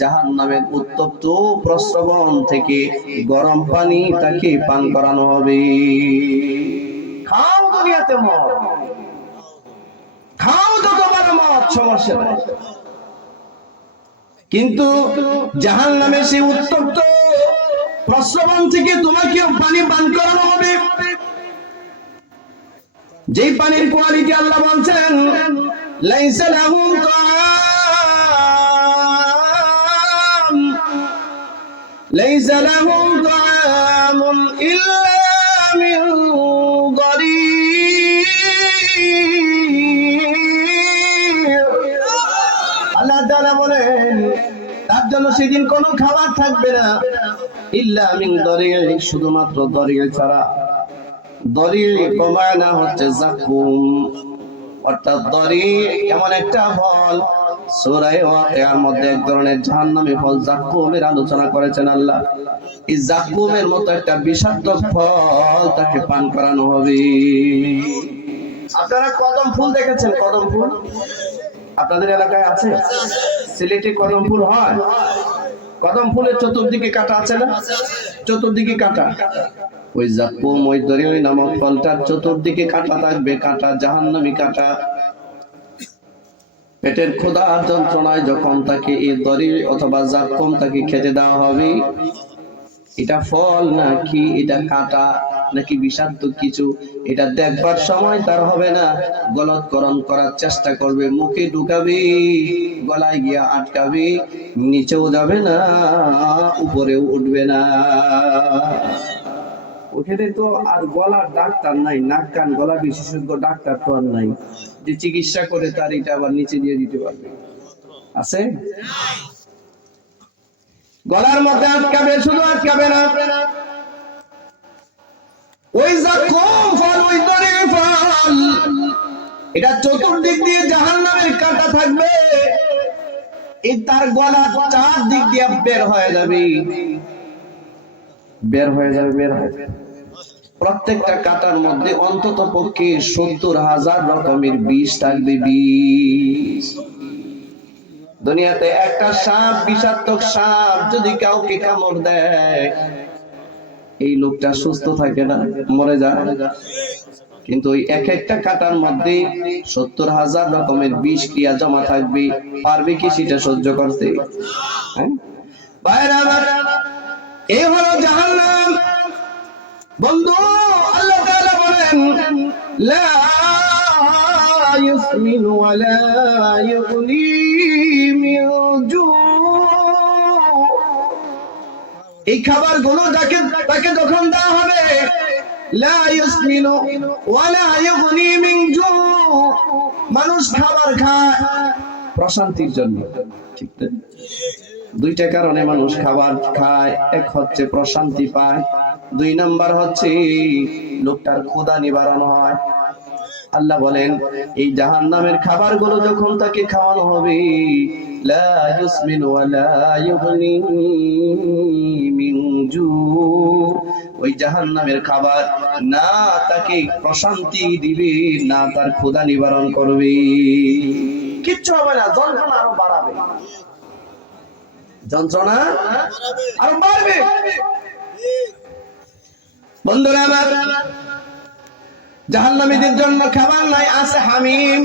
জাহান্নামের উত্তপ্ত প্রস্রবণ থেকে গরম পানি তাকে পান করানো হবে। খাও দুনিয়াতে মদ, খাও যতবার মদ, সমস্যা নাই, কিন্তু জাহান্নামের সেই উত্তপ্ত প্রস্রবণ থেকে তোমাকে পানি পান করানো হবে, যেই পানির কোয়ালিটি আল্লাহ বলছেন লাইসা লাহুম তাআম লাইসা লাহুম তাআমুন ইল্লা মিন দারিয়। আল্লাহ তাআলা বলেন তার জন্য সেদিন কোনো খাবার থাকবে না, ইল্লা মিন দারিয়, শুধুমাত্র দারিয় ছাড়া। দরি কমায়না হচ্ছে জাকুম, অর্থাৎ দরি এমন একটা ফল, সূরা ওয়াকিয়ার মধ্যে এক ধরনের জাহান্নামী ফল জাকুমের আলোচনা করেছেন আল্লাহ। এই জাকুমের মতো একটা বিষাক্ত ফল তাকে পান করানো হবে। আপনারা কদম ফুল দেখেছেন? কদম ফুল আপনাদের এলাকায় আছে? সিলেটে কদম ফুল হয়। কদম ফুলের চতুর্দিকে কাটা আছে না? চতুর্দিকে কাটা। ওই জাকুম, ওই দরিয় নামক ফলটার চতুর্দিকে কাটা থাকবে, কাটা, জাহান্নামী কাটা। পেটের ক্ষুধার যন্ত্রণায় যখন তাকে এই দরি অথবা জাকুম তাকে খেতে দেওয়া হবে, এটা ফল নাকি এটা কাটা নাকি বিষাক্ত কিছু, এটা দেখবার সময় তার হবে না। গলৎকরণ করার চেষ্টা করবে, মুখে ঢুকাবে, গলায় গিয়া আটকাবে, নিচেও যাবে না, উপরেও উঠবে না। ওখানে তো আর গলার ডাক্তার নাই, নাক কান গলা বিশেষজ্ঞ ডাক্তার তো আর নাই যে চিকিৎসা করে তার এটা আবার নিচে দিয়ে দিতে পারবে, আছে? গলার মধ্যে আটকাবে, শুধু আটকাবে না, ওই জাকুম ফল, ওই দরিয় ফল, এটা চতুর্দিক দিয়ে জাহান্নামের কাঁটা থাকবে, এই তার গলা চারদিক দিয়ে বের হয়ে যাবে, বের হয়ে যাবে, বের হয়ে যাবে। প্রত্যেকটা কাঁটার মধ্যে অন্তত পক্ষে 70,000 রকমের বিষ থাকবে, বিষ। দুনিয়াতে একটা সাপ, বিষাক্ত সাপ যদি কাউকে কামড় দেয়, এই লোকটা সুস্থ থাকে না, মরে যায়। কিন্তু ওই এক একটা কাঁটার মধ্যে 70,000 রকমের বিষ ক্রিয়া জমা থাকবে, পারবে কি সেটা সহ্য করতে? ভাইরা আমার, এই হলো জাহান্নাম। বন্ধু, আল্লাহ তাআলা বলেন লা ইউসমিনু ওয়া লা ইউগনি মিন জু। এই খাবারগুলো তাকে যখন দেওয়া হবে, লা ইউসমিনু ওয়া লা ইউগনি মিন জু, মানুষ খাবার খায় প্রশান্তির জন্য, ঠিক না? দুইটা কারণে মানুষ খাবার খায়, এক হচ্ছে প্রশান্তি পায়, দুই নাম্বার হচ্ছে লোকটার ক্ষুধা নিবারণ হয়। আল্লাহ বলেন এই জাহান্নামের খাবারগুলো যখন তাকে খাওয়ানো হবে, লা ইউসমিনু ওয়া লা ইউগনি মিন জু, ওই জাহান্নামের খাবার না তাকে প্রশান্তি দিবে, না তার ক্ষুধা নিবারণ করবে, কিচ্ছু হবে না, যন্ত্রণা আরো বাড়াবে, যন্ত্রণা আরো বাড়বে। বন্ধুরা আমার, জাহান্নামীদের জন্য খাবার নাই, আছে হামিম,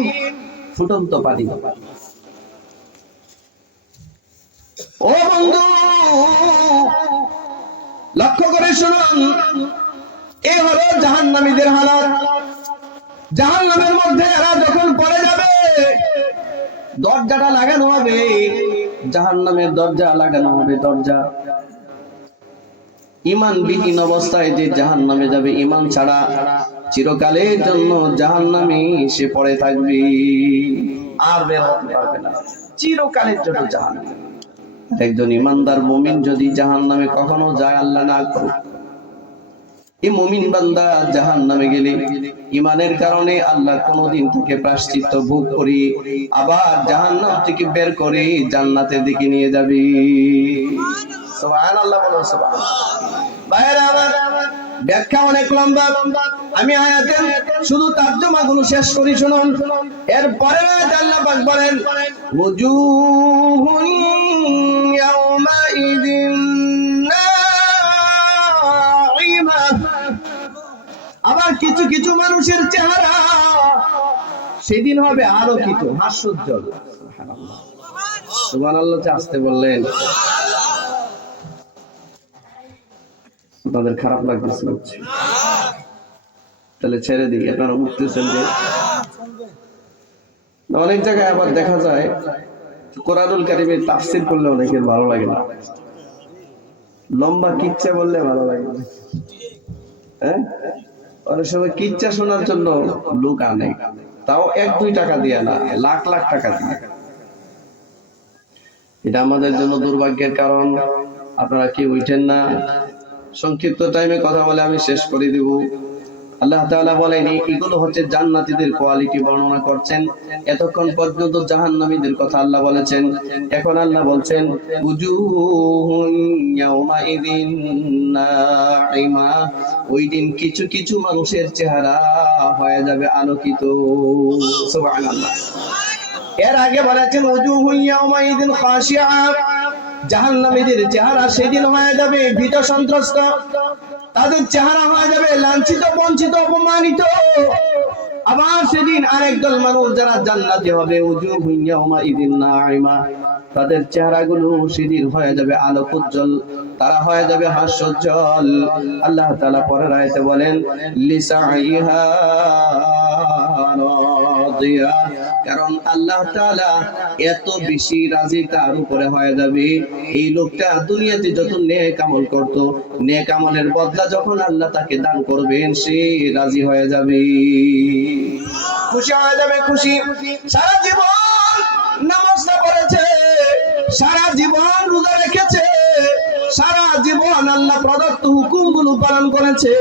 ফুটন্ত পানি। ও বন্ধু, লক্ষ্য করে শুনুন, এ হলো জাহান্নামীদের হালাত। জাহান্নামের মধ্যে এরা যখন পড়ে যাবে, দরজাটা লাগানো হবে, জাহান্নামের দরজা লাগানো হবে, দরজা। ঈমানবিহীন অবস্থায় যে জাহান্নামে যাবে, ঈমান ছাড়া, চিরকালের জন্য জাহান্নামে সে পড়ে থাকবে, আর বের হতে পারবে না, চিরকালের জন্য জাহান্নামে। একজন ঈমানদার মুমিন যদি জাহান্নামে কখনো যায়, আল্লাহ না করুক, এই মুমিন বান্দা জাহান্নামে গেলে ঈমানের কারণে আল্লাহ কোনদিন থেকে প্রায়শ্চিত্ত ভোগ করি আবার জাহান্নাম থেকে বের করে জান্নাতের দিকে নিয়ে যাবে। সুবহানাল্লাহ, বলো সুবহানাল্লাহ। ভাইরা আমার, ব্যাখ্যা অনেক লম্বা, আমি আয়াতের শুধু তরজমাগুলো শেষ করি, শুনুন। এরপরে আল্লাহ পাক বলেন, ওয়াজুহুন কিছু মানুষের চেহারা সেদিন হবে আলোকিত, হাস্যোজ্জ্বল। সুবহানাল্লাহ, আসতে বললেন। আপনাদের খারাপ লাগতেছে? তাহলে ছেড়ে দিই, আপনারা উঠতেছেন যে। অনেক জায়গায় আবার দেখা যায় কোরআনুল কারীমের তাফসীর করলে অনেকের ভালো লাগে না, লম্বা কিচ্ছা বললে ভালো লাগে না। হ্যাঁ, অনেক সময় কিচ্ছা শোনার জন্য লোক আনে, তাও 1-2 টাকা দিয়ে না, লাখ লাখ টাকা দিয়ে। এটা আমাদের জন্য দুর্ভাগ্যের কারণ। আপনারা কি উঠেন না? সংক্ষিপ্ত টাইমে কথা বলে আমি শেষ করে দিব। আল্লাহ তাআলা বলেন এগুলো হচ্ছে জান্নাতীদের কোয়ালিটি বর্ণনা করছেন। এতক্ষণ পর্যন্ত জাহান্নামীদের কথা আল্লাহ বলেছেন। এখন আল্লাহ বলছেন উজুহুন ইয়াউমাইযিন নাঈমা, ওই দিন কিছু কিছু মানুষের চেহারা হয়ে যাবে আলোকিত। সুবহানাল্লাহ। এর আগে বলেছেন উজুহুন ইয়াউমাইযিন খাশিআ, জাহান্নামীদের চেহারা সেদিন হয়ে যাবে ভীত সন্ত্রস্ত, তাদের চেহারা হয়ে যাবে লাঞ্ছিত, বঞ্চিত, অপমানিত। আবার সেদিন আরেক দল মানুষ যারা জান্নাতি হবে, উজুহুন ইয়াউমাইযিন নাঈমা, তাদের চেহারাগুলো সেদিন হয়ে যাবে আলোকোজ্জ্বল, তারা হয়ে যাবে হাস্যোজ্জ্বল। আল্লাহ তাআলা পরের আয়াতে বলেন লিসাইহা রাদিয়া, কারণ আল্লাহ তাআলা এত বেশি রাজি তার উপরে হয়ে যাবে। এই লোকটা দুনিয়াতে যত নেক আমল করত, নেক আমলের বদলা যখন আল্লাহ তাকে দান করবেন, সে রাজি হয়ে যাবে, খুশি হয়ে যাবে। খুশি, সারা জীবন নামাজটা পড়েছে, সারা জীবন রোজা রেখেছে, সারা জীবন আল্লাহ প্রদত্ত হুকুমগুলো পালন করেছে,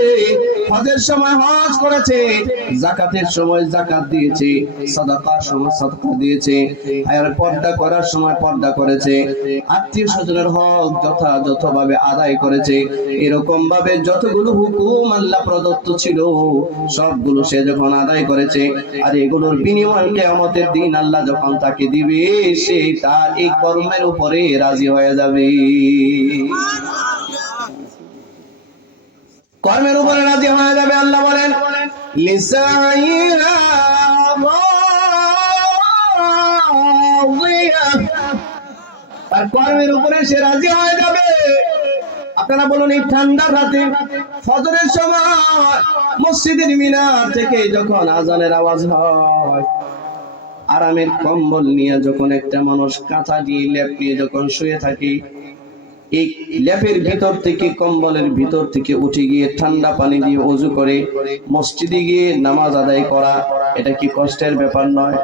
হজের সময় হজ করেছে, যাকাতের সময় যাকাত দিয়েছে, সাদাকার সময় সাদাকা দিয়েছে, আর পর্দা করার সময় পর্দা করেছে, আত্মীয় স্বজনের হক যথাযথভাবে আদায় করেছে। এরকম ভাবে যতগুলো হুকুম আল্লাহ প্রদত্ত ছিল সবগুলো সে যখন আদায় করেছে, আর এগুলোর বিনিময়ে কিয়ামতের দিন আল্লাহ যখন তাকে দিবে, সে তার এই কর্মের উপরে রাজি হয়ে যাবে, কর্মের উপরে রাজি হয়ে যাবে। আল্লাহ বলেন লিসাইহা রাদিয়া, তার কর্মের উপরে সে রাজি হয়ে যাবে। আপনারা বলুন, এই ঠান্ডা রাতে ফজরের সময় মসজিদের মিনার থেকে যখন আজানের আওয়াজ হয়, আরামের কম্বল নিয়ে যখন একটা মানুষ কাঁথা দিয়ে লেপ নিয়ে যখন শুয়ে থাকে, এই লেপের ভিতর থেকে, কম্বলের ভিতর থেকে উঠে গিয়ে ঠান্ডা পানি দিয়ে ওযু করে মসজিদে গিয়ে নামাজ আদায় করা, এটা কি কষ্টের ব্যাপার নয়?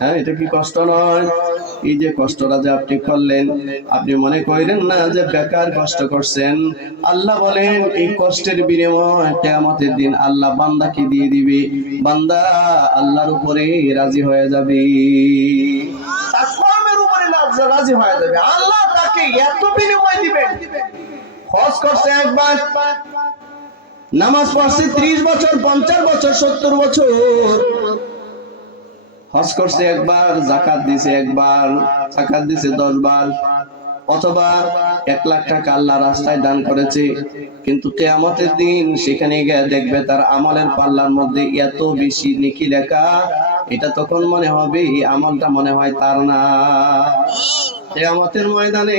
হ্যাঁ, এটা কি কষ্ট নয়? এই যে কষ্টটা যে আপনি করলেন, আপনি মনে করেন না যে বেকার কষ্ট করছেন। আল্লাহ বলেন এই কষ্টের বিনিময় কিয়ামতের দিন আল্লাহ বান্দাকে দিয়ে দিবে, বান্দা আল্লাহর উপরে রাজি হয়ে যাবে, তার কর্মের উপরে রাজি হয়ে যাবে। আল্লাহ তাকে এত বিনিময় দিবেন। হজ করছে একবার, নামাজ পড়ছে 30 বছর, 50 বছর, 70 বছর, হজ করছে একবার, যাকাত দিছে একবার, যাকাত দিছে 10 বার, অথবা 1 লাখ টাকা আল্লাহ রাস্তায় দান করেছে, কিন্তু কিয়ামতের দিন সেখানে গিয়ে দেখবে তার আমলের পাল্লার মধ্যে এত বেশি নেকি লেখা, এটা তখন মনে হবে এই আমলটা মনে হয় তার না। কিয়ামতের ময়দানে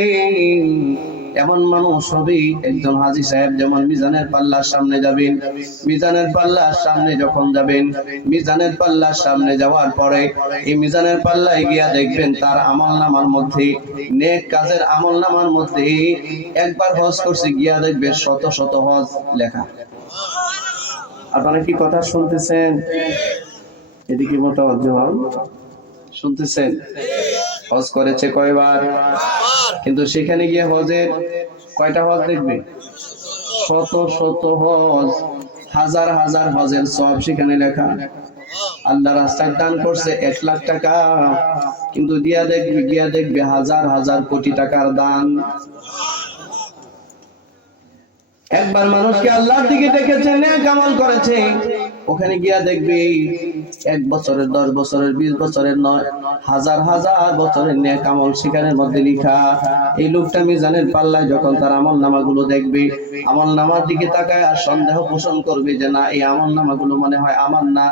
এমন মানুষ হবে, একজন হাজী সাহেব যেমন মিজানের পাল্লার সামনে যাবেন, মিজানের পাল্লার সামনে যখন যাবেন, মিজানের পাল্লার সামনে যাওয়ার পরে এই মিজানের পাল্লায় গিয়া দেখবেন তার আমলনামার মধ্যে, নেক কাজের আমলনামার মধ্যে একবার হজ করছে গিয়া দেখবে শত শত হজ লেখা। আপনারা কি কথা শুনতেছেন? এদিকে মোটামুটি শুনতেছেন? হজ করেছে কয়বার, কিন্তু সেখানে গিয়ে হজের কয়টা হজ দেখবে? শত শত হজ, হাজার হাজার হজের সব সেখানে লেখা। আল্লাহ রাস্তায় দান করছে 1 লাখ টাকা, কিন্তু গিয়া দেখবে হাজার হাজার কোটি টাকার দান। একবার মানুষকে আল্লাহর দিকে দেখেছে, নেক আমল করেছে, ওখানে গিয়া দেখবে 1 বছরের, 10 বছরের, 20 বছরের নয়, হাজার হাজার বছরের নেক আমল সেখানের মধ্যে লেখা। এই লোকটা মিজানের পাল্লায় যখন তার আমল নামাগুলো দেখবে, আমল নামার দিকে তাকায় আর সন্দেহ পোষণ করবে যে না, এই আমল নামাগুলো মনে হয় আমার না,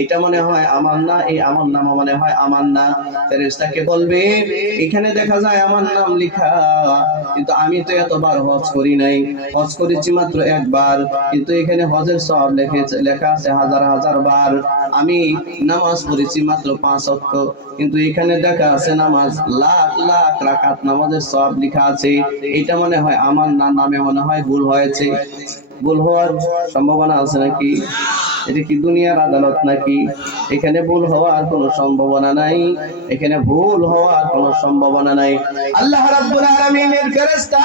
এটা মনে হয় আমার না, এই আমল নামা মনে হয় আমার না। ফেরেশতাকে বলবে এখানে দেখা যায় আমার নাম লেখা, কিন্তু আমি তো এতবার হজ করি নাই, হজ করেছি মাত্র একবার, কিন্তু এখানে হজের সওয়াব লেখা আছে হাজার হাজার বার। আমি নামাজ পড়েছি মাত্র 5 ওয়াক্ত, কিন্তু এখানে দেখা আছে নামাজ লাখ লাখ রাকাত নামাজের সওয়াব লেখা আছে। এটা মনে হয় আমার না, নামে মনে হয় ভুল হয়েছে। ভুল হওয়ার সম্ভাবনা আছে নাকি? এটা কি দুনিয়ার আদালত নাকি? এখানে ভুল হওয়ার কোনো সম্ভাবনা নাই, এখানে ভুল হওয়ার কোনো সম্ভাবনা নাই। আল্লাহ রাব্বুল আলামিনের ফেরেশতা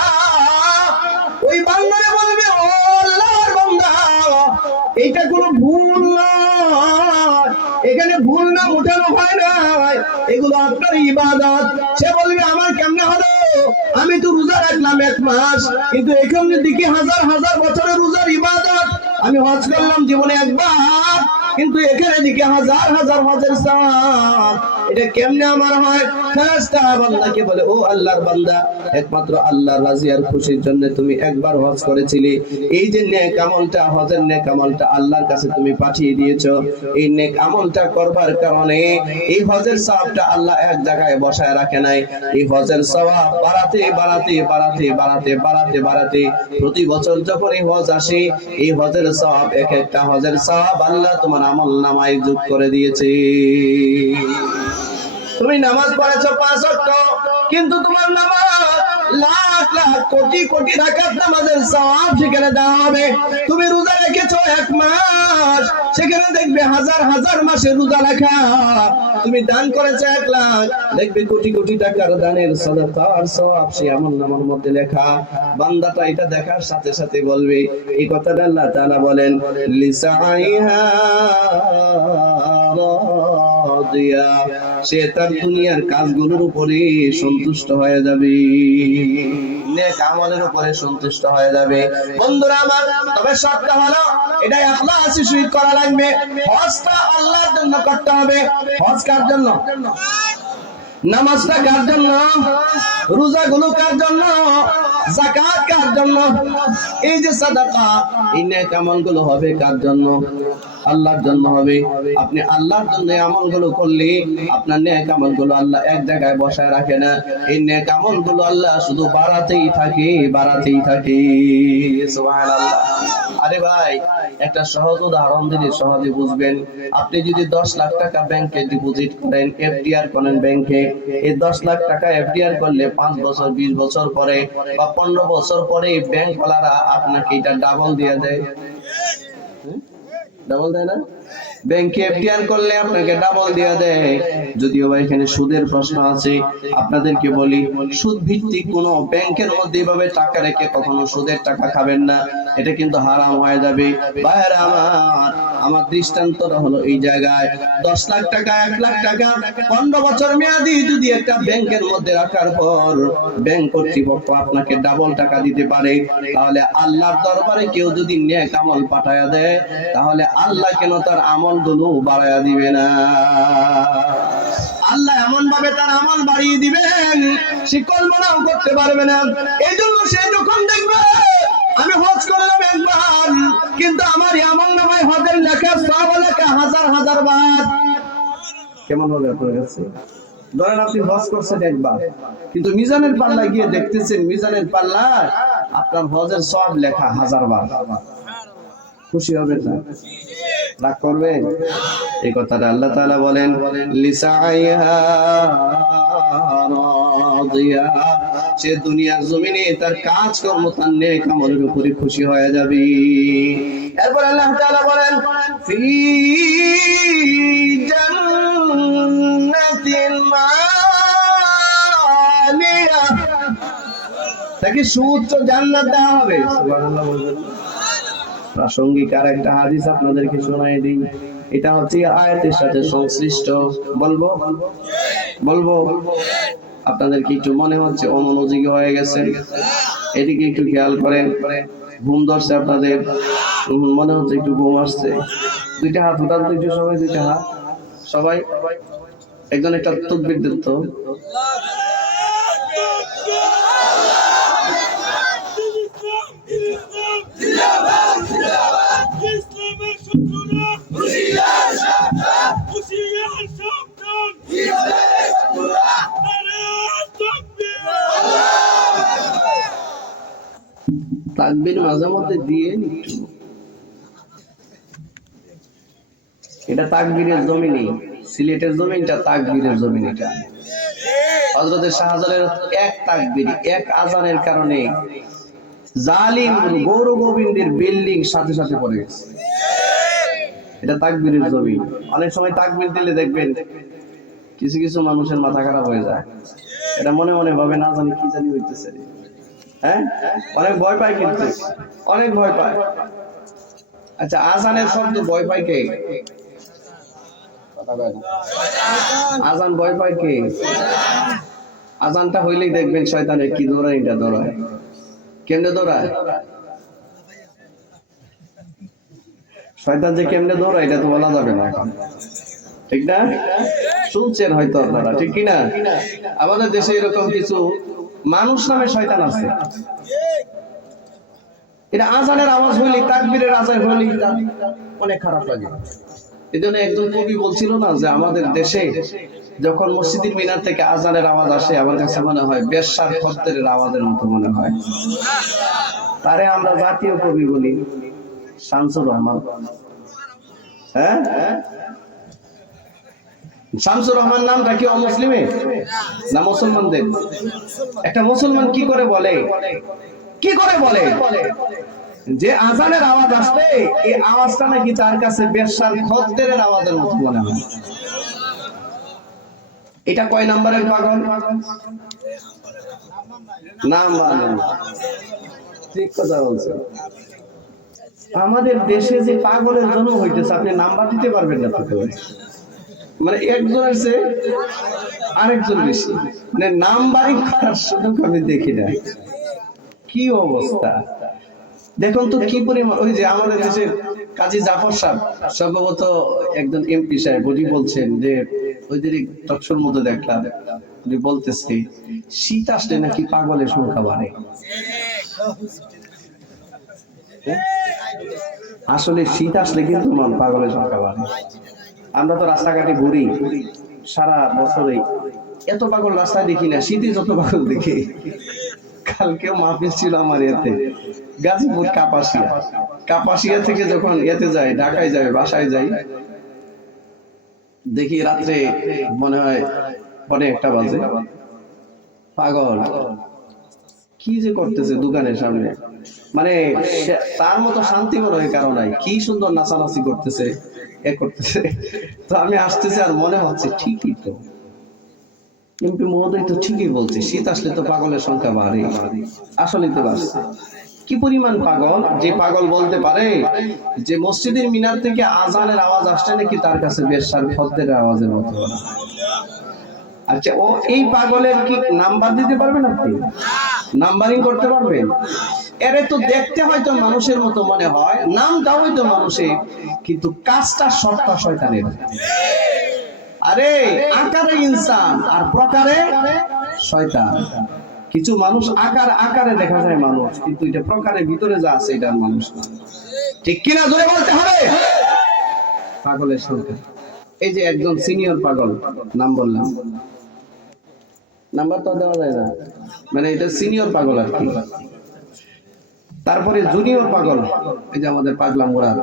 ওই বান্দারে বলবে, ও আল্লাহর বান্দা, এটা কোনো ভুল নয়, এখানে ভুল না উঠানো হয় না, এগুলো আপনার ইবাদত। সে বলবে আমার কেমনে হলো, আমি তো রোজা রাখলাম 1 মাস, কিন্তু এখানে দেখি হাজার হাজার বছরের রোজার ইবাদত। আমি হজ করলাম জীবনে একবার, কিন্তু এখানে দেখি হাজার হাজার হজের সওয়াব। এটা কেমনে আমার হয়? ফেরেশতা বান্দাকে বলে, ও আল্লাহর বান্দা, একমাত্র আল্লাহর রাজি আর খুশির জন্য তুমি একবার হজ করেছিলে, এই যে নেক আমলটা, হজের নেক আমলটা আল্লাহর কাছে তুমি পাঠিয়ে দিয়েছো, এই নেক আমলটা করবার কারণে এই হজের সওয়াবটা আল্লাহ এক জায়গায় বসায় রাখে নাই। এই হজের সওয়াব বাড়াতে বাড়াতে বাড়াতে বাড়াতে বাড়াতে বাড়াতে প্রতি বছর যখন এই হজ আসে, এই হজের সওয়াব, এক একটা হজের সওয়াব আল্লাহ তোমার আমল নামায় যোগ করে দিয়েছে। তুমি নামাজ পড়েছো 5 ওয়াক্ত, কিন্তু তোমার নামাজ লাখ লাখ কোটি কোটি রাকাত নামাজের সওয়াব সেখানে দেওয়া হবে। তুমি রোজা রেখেছো 1 মাস, সেখানে দেখবে হাজার হাজার মাসের রোজা লেখা। তুমি দান করেছো 1 লাখ, দেখবে কোটি কোটি টাকার দানের সাদাকার সওয়াব সেই আমল নামার মধ্যে লেখা। বান্দাটা এটা দেখার সাথে সাথে বলবে, এই কথাটা আল্লাহ তাআলা বলেন, লিসাইহা রাদিয়া, সে তার দুনিয়ার কাজগুলোর উপরে সন্তুষ্ট হয়ে যাবে, নেক আমলের উপরে সন্তুষ্ট হয়ে যাবে। বন্ধুরা আমার, তবে শর্ত হলো এটা ইখলাসের সহিত করা লাগবে। হজটা আল্লাহর জন্য করতে হবে। হজ কার জন্য? নামাজটা কার জন্য? রোজাগুলো কার জন্য? যাকাত কার জন্য? এই যে সাদাকা, এই নেক আমলগুলো হবে কার জন্য? আল্লাহর জন্য হবে। আপনি আল্লাহর জন্য আমলগুলো করলে আপনার নেক আমলগুলো আল্লাহ এক জায়গায় বসায় রাখে না। এই নেক আমলগুলো আল্লাহ শুধু বাড়াতেই থাকে, বাড়াতেই থাকে। সুবহানাল্লাহ। আরে ভাই, একটা সহজ উদাহরণ দিলে সহজে বুঝবেন। আপনি যদি 10 লাখ টাকা ব্যাংকে ডিপোজিট করেন, এফডিআর করেন ব্যাংকে, এই 10 লাখ টাকা এফডিআর করলে 5 বছর, 20 বছর পরে বা 15 বছর পরে ব্যাংকওয়ালারা আপনাকে এটা ডাবল দিয়ে দেয়। ডাবল দেয় না? ব্যাংকে এফডিআর করলে আপনাকে ডাবল দিয়ে দেয়। যদিও বা এখানে সুদের প্রশ্ন আছে, আপনাদেরকে বলি, সুদ ভিত্তিক কোন ব্যাংকের মধ্যে এভাবে টাকা রেখে কখনো সুদের টাকা খাবেন না, এটা কিন্তু হারাম হয়ে যাবে। ভাইরা আমার দৃষ্টান্তটা হলো এই জায়গায় 10 লাখ টাকা, 1 লাখ টাকা 15 বছর মেয়াদি যদি একটা ব্যাংকের মধ্যে রাখার পর ব্যাংক কর্তৃপক্ষ আপনাকে ডাবল টাকা দিতে পারে, তাহলে আল্লাহর দরবারে কেউ যদি নেক আমল পাঠায়া দেয়, তাহলে আল্লাহ কেন তার আমলগুলো বাড়ায়া দিবে না? আল্লাহ এমন ভাবে তার আমল বাড়িয়ে দিবেন, সে কল্পনাও করতে পারবে না। এই জন্য সে যখন দেখবে আমি হজ করলাম একবার, কিন্তু আমার আমল নামায় হজের লেখা, সওয়াব লেখা হাজার হাজার বার, কেমন হবে আপনার কাছে? ধরেন আপনি হজ করছেন একবার, কিন্তু মিজানের পাল্লায় গিয়ে দেখতেছেন মিজানের পাল্লায় আপনার হজের সওয়াব লেখা হাজার বার। খুশি হবেন না? রাগ করবেন? এই কথাটা আল্লাহ তাআলা বলেন, লিসাইহা রাদিয়া, সে দুনিয়ার জমিনে তার কাজকর্ম, তার নেক আমলের উপরে খুশি হয়ে যাবে। এরপর আল্লাহ তাআলা বলেন, ফি জান্নাতিল মালিয়া, তাকে সুউচ্চ জান্নাত দেওয়া হবে। সুবহানাল্লাহ বলবেন। প্রাসঙ্গিক আর একটা হাদিস আপনাদেরকে শোনাই দিই, এটা হচ্ছে আয়াতের সাথে সংশ্লিষ্ট। বলবো আপনাদের কি একটু মনে হচ্ছে অমনোযোগী হয়ে গেছেন? এদিকে একটু খেয়াল করেন। ঘুম ধরছে আপনাদের? মনে হচ্ছে একটু ঘুম আসছে? দুইটা হাত উঠান তো একটু, সবাই দুইটা হাত। সবাই একজন একটা তাকবীর দেন তো। তাকবীর মাঝে মধ্যে দিয়ে নিচ্ছ, এটা তাকবীরের জমিনে, সিলেটের জমিনটা তাকবীরের জমিন। এটা হযরত শাহজালালের এক তাকবীর, এক আজানের কারণে জালিম গৌর গোবিন্দের বিল্ডিং সাথে সাথে পড়ে গেছে। এটা তাকবীরের জমিন। অনেক সময় তাকবীর দিলে দেখবেন কিছু কিছু মানুষের মাথা খারাপ হয়ে যায়, এটা মনে মনে ভাবে না জানি কি জানি হইতেছে। হ্যাঁ, অনেক ভয় পায়, কিন্তু অনেক ভয় পায়। আচ্ছা, আজানের শব্দ ভয় পায় কে? আজান ভয় পায় কে? আজানটা হইলেই দেখবেন শয়তানের কি দৌড়ায়, এটা দৌড়ায়। কেমনে দৌড়ায়? শয়তান যে কেমনে দৌড়ায় এটা তো বলা যাবে না এখন, ঠিক না? শুনছেন হয়তো আপনারা, ঠিক কিনা? আমাদের দেশে এরকম কিছু মানুষ নামে শয়তান আছে। এটা আজানের আওয়াজ হইলে, তাকবীরের আওয়াজ হইলে অনেক খারাপ লাগে। এজন্য একজন কবি বলছিল না যে আমাদের দেশে যখন মসজিদের মিনার থেকে আজানের আওয়াজ আসে, আমার কাছে মনে হয় বেশ্যার খদ্দেরের আওয়াজের মতো মনে হয়। তারে আমরা জাতীয় কবি বলি, শামসুর রহমান। হ্যাঁ, শামসুর রহমান নামটা কি অমুসলিমে না মুসলমানদের? একটা মুসলমান কি করে বলে যে আজানের আওয়াজ আসলে এই আওয়াজটা নাকি তার কাছে বেশ্যার খদ্দেরের আওয়াজের মতো মনে হয়। এটা কয় নাম্বারের পাগল? নাম্বার, ঠিক কথা বলছে। আমাদের দেশে যে পাগলের জন্য হইতেছে, আপনি নাম্বার দিতে পারবেন না। মানে একজনের চেয়ে আরেকজন বেশি, মানে নাম্বারিং করার সুযোগ আমি দেখি না। কি অবস্থা দেখুন তো, কি পরিমাণ। ওই যে আমাদের দেশে কাজী জাফর সাহেব, সম্ভবত একজন এমপি সাহেব, উনি বলছেন যে ওই যে টকশোর মধ্যে দেখলাম, উনি বলতেছে শীত আসলে নাকি পাগলের সংখ্যা বাড়ে। আসলে শীত আসলে কিন্তু পাগলের সংখ্যা বাড়ে। আমরা তো রাস্তাঘাটে ঘুরি সারা বছরে, এত পাগল রাস্তায় দেখি না, শীতে যত পাগল দেখি। কালকেও মাহফিল ছিল আমার এতে, গাজীপুর কাপাসিয়া থেকে যখন এতে যাই, ঢাকায় যাই, বাসায় যাই, দেখি রাত্রে মনে হয় 1:30 বাজে, পাগল কি যে করতেছে দোকানের সামনে, মানে তার মতো শান্তি মনে হয় কারো নাই। কি সুন্দর নাচানাচি করতেছে, এ করতেছে। তো আমি আসতেছি আর মনে হচ্ছে ঠিকই তো, এমপি মহোদয় তো ঠিকই বলছে, শীত আসলে তো পাগলের সংখ্যা বাড়ে। আসলে তো বাড়ছে। কি পরিমাণ পাগল, যে পাগল বলতে পারে যে মসজিদের মিনার থেকে আজানের আওয়াজ আসছে নাকি তার কাছে বেশ্যার খদ্দের আওয়াজের মতো। আচ্ছা, ও এই পাগলের কি নাম্বার দিতে পারবেন আপনি? নাম্বারিং করতে পারবেন? এরে তো দেখতে হয়তো মানুষের মতো মনে হয়, নামটা হয়তো মানুষের, কিন্তু কাজটা সবটা শয়তানের। আরে আকারে ইনসান আর প্রকারে শয়তান। কিছু মানুষ আকারে দেখা যায় মানুষ, কিন্তু এটা প্রকারের ভিতরে যা আছে এটা মানুষ না। ঠিক কিনা জোরে বলতে হবে। পাগলের সংখ্যা, এই যে একজন সিনিয়র পাগল, নাম বললাম, নাম্বার তো দেওয়া যায় না, মানে এটা সিনিয়র পাগল আর কি। তারপরে জুনিয়র পাগল, এই যে আমাদের পাগলা মুরাদ,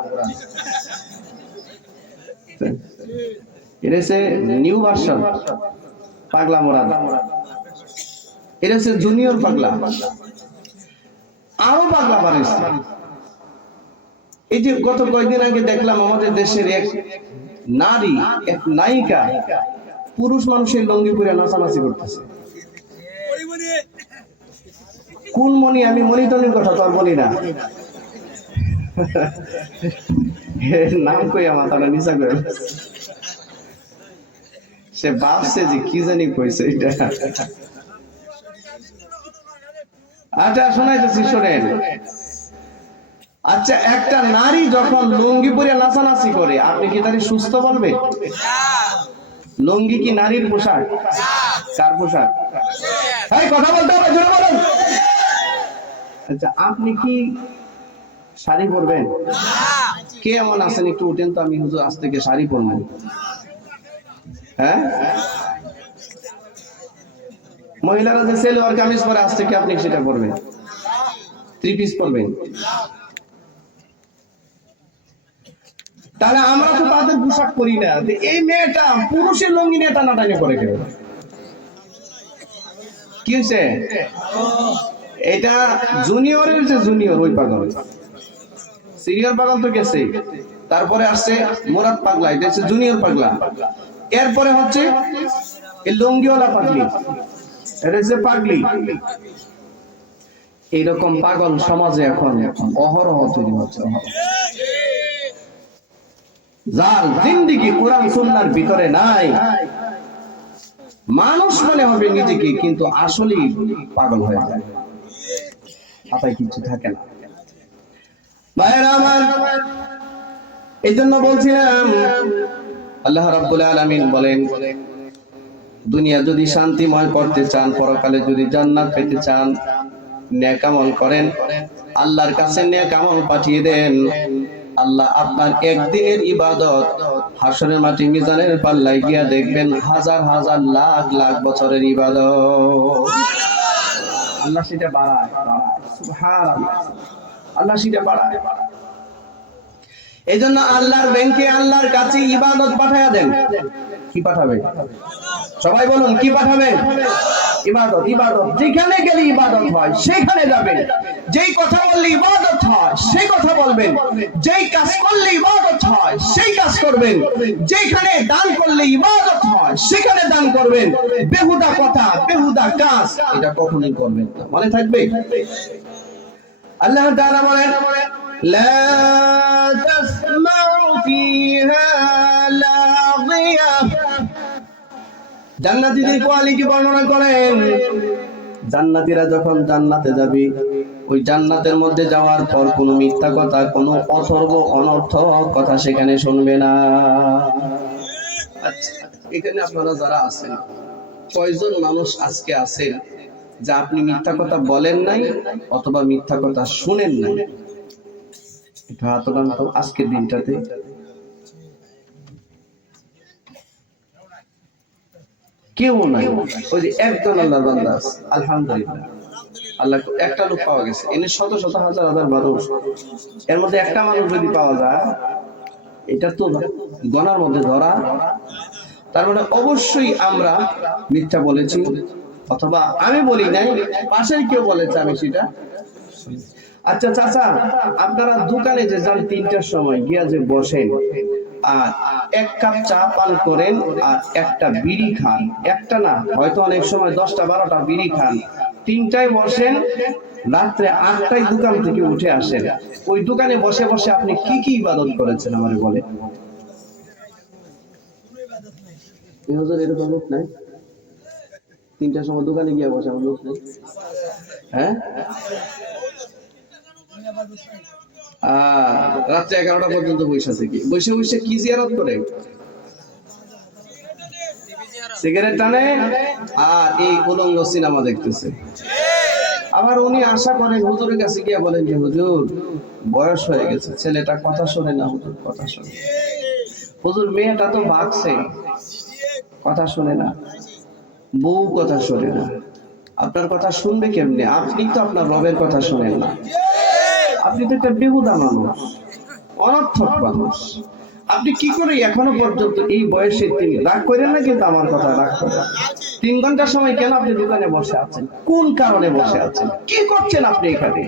এটা হচ্ছে নিউ ভার্সন পাগলা মুরাদ। এটা হচ্ছে জুনিয়র পাগলা। আরো পাগলা বানাইছে। এই যে গত কয়েকদিন আগে দেখলাম আমাদের দেশের এক নারী, এক নায়িকা পুরুষ মানুষের লঙ্গি পরে নাচানাচি করতেছে। কোন মনি, আমি মনিটনের কথা তো আর বলি না, নাম কই আমার তারা নিচা করে। সে ভাবছে যে কি জানি কইছে এটা। আচ্ছা শোনাইতেছি, শোনেন। আচ্ছা, একটা নারী যখন লুঙ্গি পরে নাচানাচি করে, আপনি কি তারে সুস্থ বলবেন? লুঙ্গি কি নারীর পোশাক? কার পোশাক? এই কথা বলতে হবে, জোরে বলুন। আচ্ছা, আপনি কি শাড়ি পরবেন? কে এমন আছেন একটু উঠেন তো, আমি হুজুর আজ থেকে শাড়ি পরবো। হ্যাঁ, মহিলারা যে সেলোয়ার কামিজ পরে আজ থেকে আপনি সেটা পরবেন, থ্রি পিস পরবেন। তাহলে আমরা তো তাদের পোশাক পরি না। এই মেয়েটা পুরুষের লুঙ্গি নিয়ে টানাটানি করে কেন? কি হয়েছে? এটা জুনিয়রের যে জুনিয়র, ওই পাগল, সিনিয়র পাগল তো গেছে, তারপরে আসছে মোরাদ পাগলা, এটা হচ্ছে জুনিয়র পাগলা, এরপরে হচ্ছে এই লুঙ্গিওয়ালা পাগলি, এটা হচ্ছে পাগলি। এইরকম পাগল সমাজে এখন অহরহ তৈরি হচ্ছে। যার জিন্দেগি কোরআন সুন্নাহর ভিতরে নাই, মানুষ মনে হবে নিজেকে, কিন্তু আসলেই পাগল হয়ে যায়, মাথায় কিছু থাকে না। ভাইরা আমার, এই জন্য বলছিলাম, আল্লাহ রাব্বুল আলামিন বলেন, দুনিয়া যদি শান্তিময় করতে চান, পরকালে যদি জান্নাত পেতে চান, নেক আমল করেন, আল্লাহর কাছে নেক আমল পাঠিয়ে দেন। আল্লাহ আপনার একদিনের ইবাদত হাসরের মাটি মিজানের পাল্লায় গিয়া দেখবেন হাজার হাজার লাখ লাখ বছরের ইবাদত। আল্লাহ সেটা বাড়ায়, সুবহানাল্লাহ, আল্লাহ সেটা বাড়ায়। এই জন্য আল্লাহর ব্যাংকে আল্লাহর কাছে ইবাদত পাঠায়া দেন। কি পাঠাবে? সবাই বলুন, কি পাঠাবেন? ইবাদত। ইবাদত যেখানে গেলে ইবাদত হয় সেখানে যাবেন, যেই কথা বললে ইবাদত হয় সেই কথা বলবেন, যেই কাজ করলে ইবাদত হয় সেই কাজ করবেন, যেখানে দান করলে ইবাদত হয় সেখানে দান করবেন। বেহুদা কথা, বেহুদা কাজ এটা কখনোই করবেন না, মনে থাকবে। আল্লাহ তাআলা বলেন, লা তাসমাউ ফিহা লাযিয়া। জান্নাতীদের কোয়ালিটি বর্ণনা করেন, জান্নাতীরা যখন জান্নাতে যাবে, ওই জান্নাতের মধ্যে যাওয়ার পর কোনো মিথ্যা কথা, কোনো অথর্ব অনর্থক কথা সেখানে শুনবে না। আচ্ছা, এখানে আপনারা যারা আছেন, কয়জন মানুষ আজকে আছেন যা আপনি মিথ্যা কথা বলেন নাই অথবা মিথ্যা কথা শুনেন নাই? এটা হাত টান তো আজকের দিনটাতে। কেউ নাই। ওই যে একজন আল্লাহর বান্দা আছে, আলহামদুলিল্লাহ, আল্লাহ একটা লোক পাওয়া গেছে। এনে শত শত হাজার হাজার মানুষ, এর মধ্যে একটা মানুষ যদি পাওয়া যায়, এটা তো গণার মধ্যে ধরা। তার মানে অবশ্যই আমরা মিথ্যা বলেছি, অথবা আমি বলি নাই, পাশের কেউ বলেছে, আমি সেটা। আচ্ছা চাচা, আপনারা দোকানে যে যান ৩টার সময় গিয়া যে বসেন, আর এক কাপ চা পান করেন আর একটা বিড়ি খান, একটা না হয়তো অনেক সময় 10টা 12টা বিড়ি খান, 3টায় বসেন, রাত্রে 8টায় দোকান থেকে উঠে আসেন, ওই দোকানে বসে বসে আপনি কি কি ইবাদত করেছেন আমারে বলেন? এরকম লোক নাই? 3টার সময় দোকানে গিয়ে বসে লোক নেই? হ্যাঁ, রাত্রে 11টা পর্যন্ত বসে থেকে বসে বসে কি জিয়ারত করে? সিগারেট টানে আর এই উলঙ্গ সিনেমা দেখতেছে। আবার উনি আশা করেন হুজুরের কাছে গিয়ে বলেন যে হুজুর বয়স হয়ে গেছে, ছেলেটা কথা শোনে না, হুজুর কথা শোনে। হুজুর মেয়েটা তো ভাগছে, কথা শোনে না, বউ কথা শোনে না। আপনার কথা শুনবে কেমনে? আপনি তো আপনার রবের কথা শোনেন না। আপনি তো একটা বেহুদা মানুষ, অনর্থক মানুষ। আপনি কি করে এখনো পর্যন্ত এই বয়সে, তিনি রাগ করেন না কিন্তু আমার কথা রাগ করেন, 3 ঘন্টা সময় কেন আপনি দোকানে বসে আছেন? কোন কারণে বসে আছেন? কি করছেন আপনি এখানে?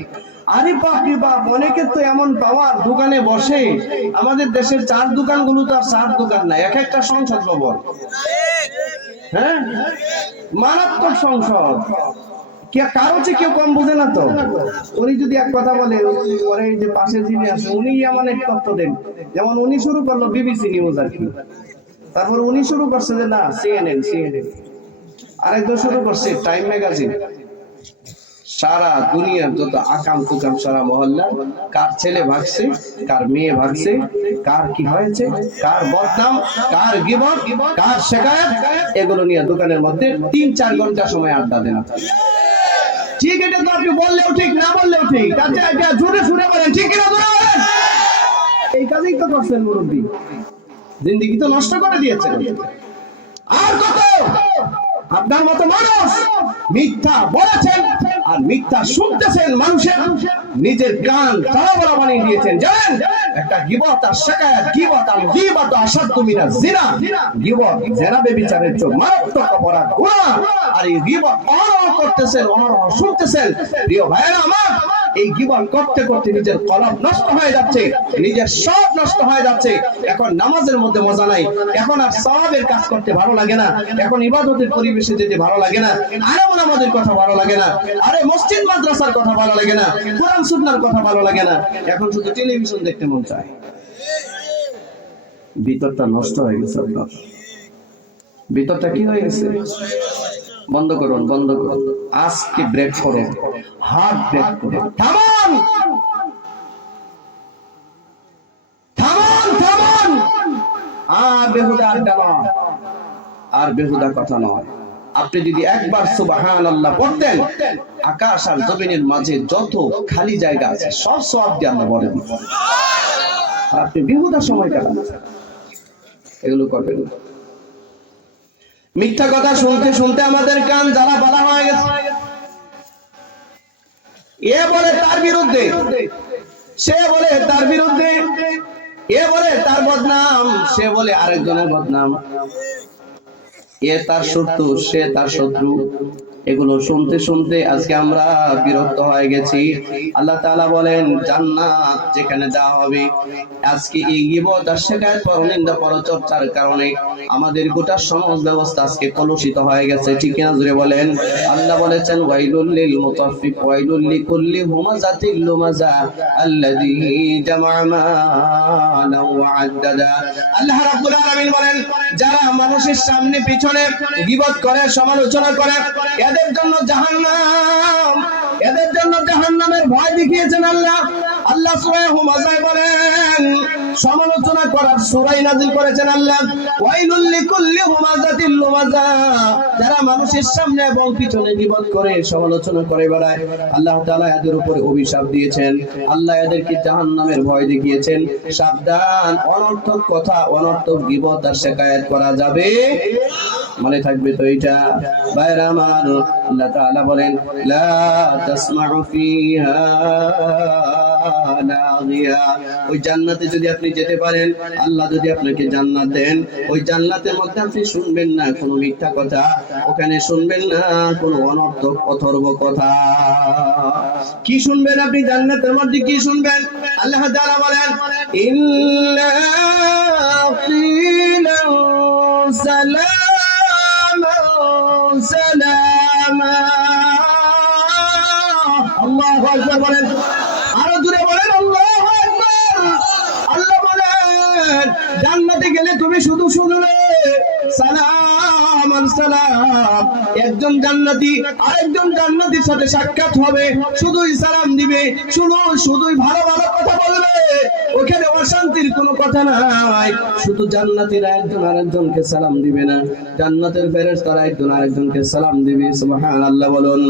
আরে বাপ রে বাপ, অনেকে তো এমন পাওয়ার দোকানে বসে। আমাদের দেশের 4 দোকানগুলো তো আর 4 দোকান না, এক একটা সংসদ ভবন। হ্যাঁ, মারাত্মক সংসদ। কারো চেয়ে কেউ কম বোঝে না তো। উনি যদি এক কথা বলে, পরে যে পাশে যিনি আছে উনি এমন এক তথ্য দেন, যেমন উনি শুরু করলো বিবিসি নিউজ আর কি, তারপর উনি শুরু করছে যে না সিএনএন, আরেকজন শুরু করছে টাইম ম্যাগাজিন, সারা দুনিয়ার যত আকাম কুকাম সারা মহল্লা, কার ছেলে ভাগছে, কার মেয়ে ভাগছে, কার কি হয়েছে, কার বদনাম, কার গীবত, কার শিকায়ত, এগুলো নিয়ে দোকানের মধ্যে 3-4 ঘন্টা সময় আড্ডা দেন। ঠিক, এটা তো আপনি বললেও ঠিক, না বললেও ঠিক। তাতে এটা জোরে সুরে বলেন, ঠিক কিনা জোরে বলেন। এই কাজই তো করছেন মুরব্বী, জিন্দেগি তো নষ্ট করে দিয়েছেন। আর কত আপনার মতো মানুষ মিথ্যা বলেছেন আর মিথ্যা শুনতেছেন, মানুষের নিজের কান তালা বানিয়ে দিয়েছেন। জানেন, একটা গীবত আর শিকায়াত, গীবত আর গীবত আসাদ্দু মিনাজ জিনা, গীবত জিনা ব্যভিচারের চেয়ে মারাত্মক অপরাধ গুনাহ। আর এই গীবত অহরহ করতেছেন, অহরহ শুনতেছেন। প্রিয় ভাইরা আমার, এই গীবত করতে করতে নিজের কলব নষ্ট হয়ে যাচ্ছে, নিজের সব নষ্ট হয়ে যাচ্ছে। এখন নামাজের মধ্যে মজা নাই, এখন আর সওয়াবের কাজ করতে ভালো লাগে না, এখন ইবাদতের পরিবেশে যেতে ভালো লাগে না, আলেম ওলামাদের কথা ভালো লাগে না, আরে মসজিদ মাদ্রাসার কথা ভালো লাগে না, কোরআন সুন্নাহর কথা ভালো লাগে না, এখন শুধু টেলিভিশন দেখতে মন চায়। ভিতরটা নষ্ট হয়ে গেছে। আপনার ভিতরটা কি হয়ে গেছে? বন্ধ করুন, বন্ধ করুন, আজকে ব্রেক করুন, হার্ট ব্রেক করুন, থামান থামান থামান। আর বেহুদা আড্ডা নয়, আর বেহুদা কথা নয়। আপনি যদি একবার সুবহানাল্লাহ পড়তেন, আকাশ আর জমিনের মাঝে যত খালি জায়গা আছে সব সওয়াব দিয়ে আল্লাহ ভরে দিবেন। আপনি বেহুদা সময় কাটাচ্ছেন, এগুলো করবেন না। মিথ্যা কথা শুনতে শুনতে আমাদের কান জ্বালা বালা হয়ে গেছে। এ বলে তার বিরুদ্ধে, সে বলে তার বিরুদ্ধে, এ বলে তার বদনাম, সে বলে আরেকজনের বদনাম, এ তার শত্রু, সে তার শত্রু। এগুলো শুনতে শুনতে আজকে আমরা বিরক্ত হয়ে গেছি। আল্লাহ তাআলা বলেন, জান্নাত যেখানে যাওয়া হবে, আজকে এই গীবত আর শিকায়ত, পরনিন্দা, পরচর্চার কারণে আমাদের গোটা সমাজ ব্যবস্থা আজকে কলুষিত হয়ে গেছে। ঠিক কিনা জোরে বলেন। আল্লাহ বলেছেন, ওয়াইলুল লিল মুতাফফিফ ওয়াইলুল লিকুল্লি হুমাযাতিল লুমাযা আল্লাযী জামা'a মালান ওয়া আদ্দাদা। আল্লাহ রাব্বুল আলামিন বলেন, যারা মানুষের সামনে পিছনে গীবত করে, সমালোচনা করে, এদের জন্য জাহান্নাম, এদের জন্য জাহান্নামের ভয় দেখিয়েছেন আল্লাহ। আল্লাহ সূরা হুমাযায় বলেন, সমালোচনা করার সূরা নাযিল করেছেন আল্লাহ। ওয়াইলুল লিকুল্লি হুমাযাতিল লুমাযা, যারা মানুষের সামনে এবং পিছনে গীবত করে, সমালোচনা করে বেড়ায়, আল্লাহ তাআলা এদের উপরে অভিশাপ দিয়েছেন। আল্লাহ এদেরকে জাহান্নামের ভয় দেখিয়েছেন। সাবধান, অনর্থক কথা, অনর্থক গীবত আর শিকায়াত করা যাবে, মনে থাকবে তো এটা। ভাইরা আমার, আল্লাহ তাআলা বলেন, লা তাসমাউ ফিহা লাগিয়া। ওই জান্নাতে যদি আপনি যেতে পারেন, আল্লাহ যদি আপনাকে জান্নাত দেন, ওই জান্নাতের মধ্যে আপনি শুনবেন না কোনো মিথ্যা কথা, ওখানে শুনবেন না কোনো অনর্থক অথর্ব কথা। কি শুনবেন আপনি জান্নাতের মধ্যে? কি শুনবেন? আল্লাহ তাআলা বলেন, ইল্লা কিলান সালামান সালামা। আল্লাহু আকবার বলেন, আরো জোরে বলেন, আল্লাহু আকবার। আল্লাহ বলেন, জান্নাতে গেলে তুমি শুধু শুনবে সালাম আর সালাম। একজন জান্নাতি আরেকজন জান্নাতীর সাথে সাক্ষাৎ হবে, শুধুই সালাম দিবে, শুধুই ভালো ভালো কথা বলবে, ওখানে অশান্তির কোনো কথা নাই। শুধু জান্নাতীরা একজন আরেকজনকে সালাম দিবে না, জান্নাতের ফেরেশতারা একজন আরেকজনকে সালাম দিবে। সুবহানাল্লাহ বলুন।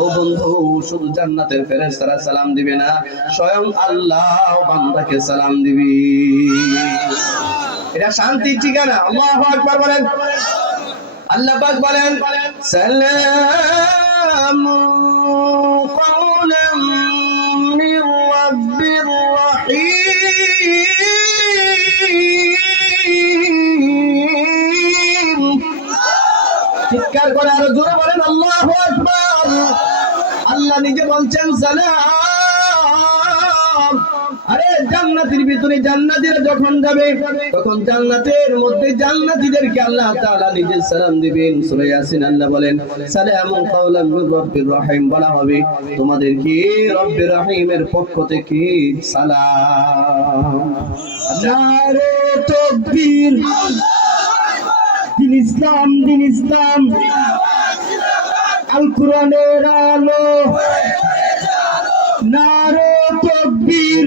ও বন্ধু, শুধু জান্নাতের ফেরেশতারা সালাম দিবে না, স্বয়ং আল্লাহ বান্দাকে সালাম দিবে। এটা শান্তির ঠিকানা। আল্লাহু আকবার বলেন। আল্লাহ পাক বলেন, সালামু কাওলাম মির রাব্বির রহিম। চিৎকার করে আরো জোরে বলেন, আল্লাহু আকবার। আল্লাহ নিজে বলছেন সালাম। আরে জান্নাতের ভিতরে জান্নাতীরা যখন যাবে, তখন জান্নাতের মধ্যে জান্নাতীদেরকে আল্লাহ তাআলা নিজে সালাম দিবেন। সূরা ইয়াসিন আল্লাহ বলেন, সালামুন কাওলাম মির রাব্বির রহিম, বলা হবে তোমাদেরকে রব্বির রহিমের পক্ষ থেকে সালাম। নারে তাকবীর। দিন ইসলাম, দিন ইসলাম। আল কোরআনের আলো নারে তাকবীর।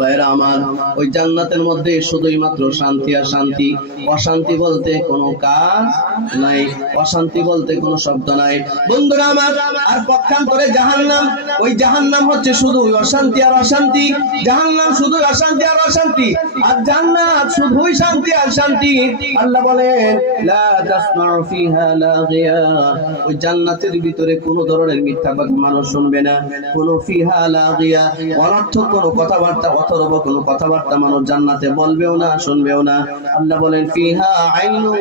ভাইরা আমার, ওই জান্নাতের মধ্যে শুধুই মাত্র শান্তি আর শান্তি। অশান্তি বলতে কোনো কাজ নাই, অশান্তি বলতে কোনো শব্দ নাই। বন্ধুরা আমার, আর পক্ষান্তরে জাহান্নাম, ওই জাহান্নাম হচ্ছে শুধু অশান্তি আর অশান্তি। জাহান্নাম শুধু অশান্তি আর অশান্তি, আর জান্নাত শুধুই শান্তি আর শান্তি। আল্লাহ বলেন লা তাসমাউ ফিহা লাগিয়া, ওই জান্নাতের ভিতরে কোনো ধরনের মিথ্যা কথা মানুষ শুনবে না। কোনো ফিহা লাগিয়া অনর্থক কোনো কথাবার্তা, অথর্ব কোনো কথাবার্তা মানুষ জান্নাতে বলবেও না, শুনবেও না। আল্লাহ বলেন ফিহা আইনু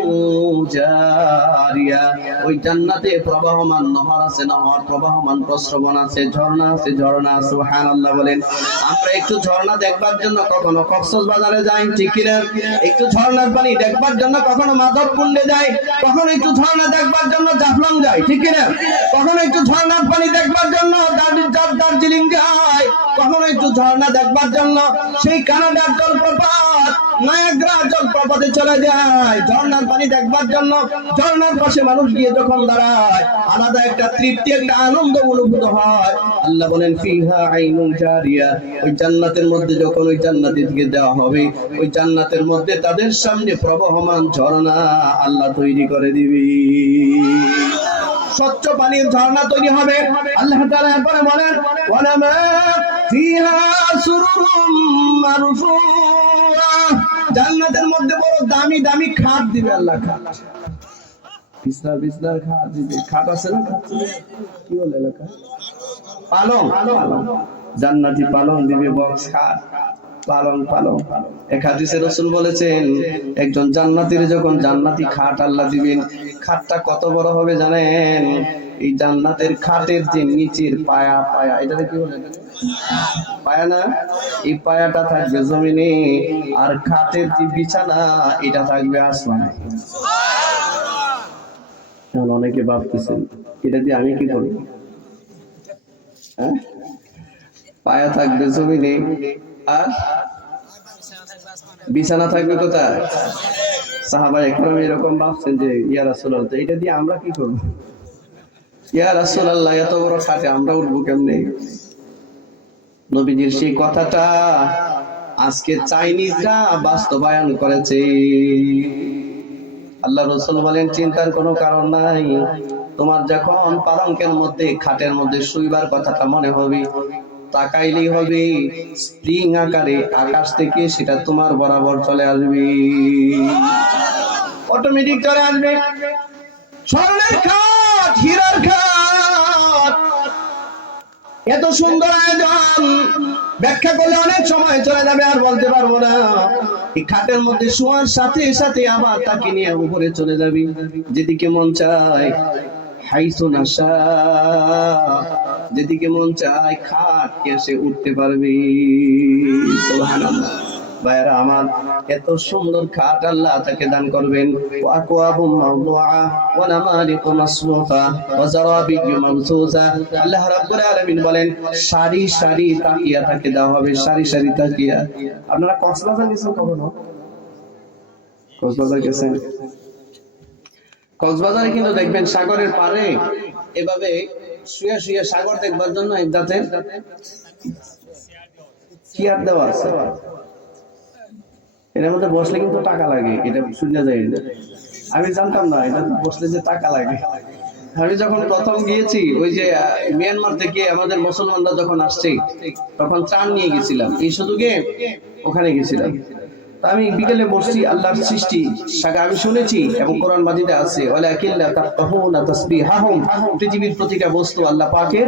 জারিয়া, ওই জান্নাতে প্রবাহমান নহর আছে, নহর প্রবাহমান প্রস্রবণ আছে, ঝর্ণা আছে, ঝর্ণা। সুবহানাল্লাহ বলেন। আমরা একটু ঝর্ণা দেখবার জন্য কখনো কক্সবাজারে যাই, ঠিক কিনা? একটু ঝর্ণার পানি দেখবার জন্য কখনো মাধবকুণ্ডে যাই, কখনো একটু ঝর্ণা দেখবার জন্য জাফলং যাই, ঠিক কিনা? কখনো একটু ঝর্ণার পানি দেখবার জন্য দার্জিলিং যাই, কখনো একটু ঝর্ণা দেখবার জন্য সেই কানাডার জলপ্রপাত নায়াগ্রা জলপ্রপাতে চলে যায় ঝর্ণার পানি দেখবার জন্য। ঝর্ণার পাশে মানুষ গিয়ে যখন দাঁড়ায়, আলাদা একটা তৃপ্তি, একটা আনন্দ অনুভূত হয়। আল্লাহ বলেন ফিহা আইনুন জারিয়া, ওই জান্নাতের মধ্যে যখন ওই জান্নাতীদেরকে দেওয়া হবে, ওই জান্নাতের মধ্যে তাদের সামনে প্রবাহমান ঝর্ণা আল্লাহ তৈরি করে দিবে। স্বচ্ছ পানির ঝর্ণা তৈরি হবে। আল্লাহ তাআলা এরপরে বলেন ওয়ালামা ফিহা সুরুরুম মারফুআ, জান্নাতের মধ্যে বড় দামি দামি খাট দিবে আল্লাহ। খাট, বিছনা বিছনার খাট দিবে। খাট আছে না? কি বলে এলাকা? পালং, পালং, জান্নাতি পালং দিবে, বক্স খাট, পালং, পালং। এক হাদিসে রাসূল বলেছেন, একজন জান্নাতীর যখন জান্নাতি খাট আল্লাহ দিবেন, খাটটা কত বড় হবে জানেন? এই জান্নাতের খাটের যে নিচের পায়া, পায়া এটা কি বলে? পায়া না? এই পায়াটা থাকবে জমিনে, আর খাটের যে বিছানা এটা থাকবে আসমানে। এখন অনেকে ভাবতেছেন এটা দিয়ে আমি কি করব? পায়া থাকবে জমিনে আর বিছানা থাকবে কোথায়? সাহাবা একরাম এরকম ভাবছেন যে ইয়া রাসূলুল্লাহ, এটা দিয়ে আমরা কি করব? ইয়া রাসূলুল্লাহ, এত বড় খাটে আমরা উঠবো কেমনে? নবীজির সেই কথাটা আজকে চাইনিজরা বাস্তবায়ন করেছে। আল্লাহ রাসূল বলেন চিন্তার কোনো কারণ নাই, তোমার যখন পালঙ্কের মধ্যে, খাটের মধ্যে শুইবার কথাটা মনে হবে, তাকাইলেই হবে স্প্রিং আকারে আকাশ থেকে সেটা তোমার বরাবর চলে আসবে, অটোমেটিক চলে আসবে। স্বর্ণের খাট, হীরার খাট, এত সুন্দর আয়োজন, ব্যাখ্যা করলে অনেক সময় চলে যাবে, আর বলতে পারবো না। এই খাটের মধ্যে শোয়ার সাথে সাথে আবার তাকে নিয়ে উপরে চলে যাবি, যেদিকে মন চায়, হাইসু নাশা, যেদিকে মন চায় খাট কেসে উঠতে পারবি। সুবহানাল্লাহ। ভাইরা আমার, এত সুন্দর খাট আল্লাহ তাকে দান করবেন। ওয়াকওয়াবুম মাওদুআ ওয়া নামারিকু মাসফুফা ওয়া যারাবিয়্যু মাবসুসা। আল্লাহ রাব্বুল আলামিন বলেন সারি সারি তাকিয়া তাকে দেওয়া হবে, সারি সারি তাকিয়া। আপনারা কক্সবাজার গেছেন কখনো? কক্সবাজার গেছেন? কক্সবাজারে কিন্তু দেখবেন সাগরের পাড়ে এভাবে শুয়ে শুয়ে সাগর দেখবার জন্য যাতে চেয়ার দেওয়া আছে, এর মধ্যে বসলে কিন্তু টাকা লাগে, এটা শুনে যায়। আমি জানতাম না এটা বসলে যে টাকা লাগে। আমি যখন প্রথম গিয়েছি, ওই যে মিয়ানমার থেকে আমাদের মুসলমানরা যখন আসছে, তখন ত্রাণ নিয়ে গেছিলাম, এই সুযোগে ওখানে গেছিলাম। আমি বিকেলে বসছি, আল্লাহর সৃষ্টি আমি শুনেছি এবং কোরআন মাজিদে আছে, ওয়ালাকিল্লা তাফকাহুনা তাসবিহাহুম, পৃথিবীর প্রতিটা বস্তু আল্লাহ পাকের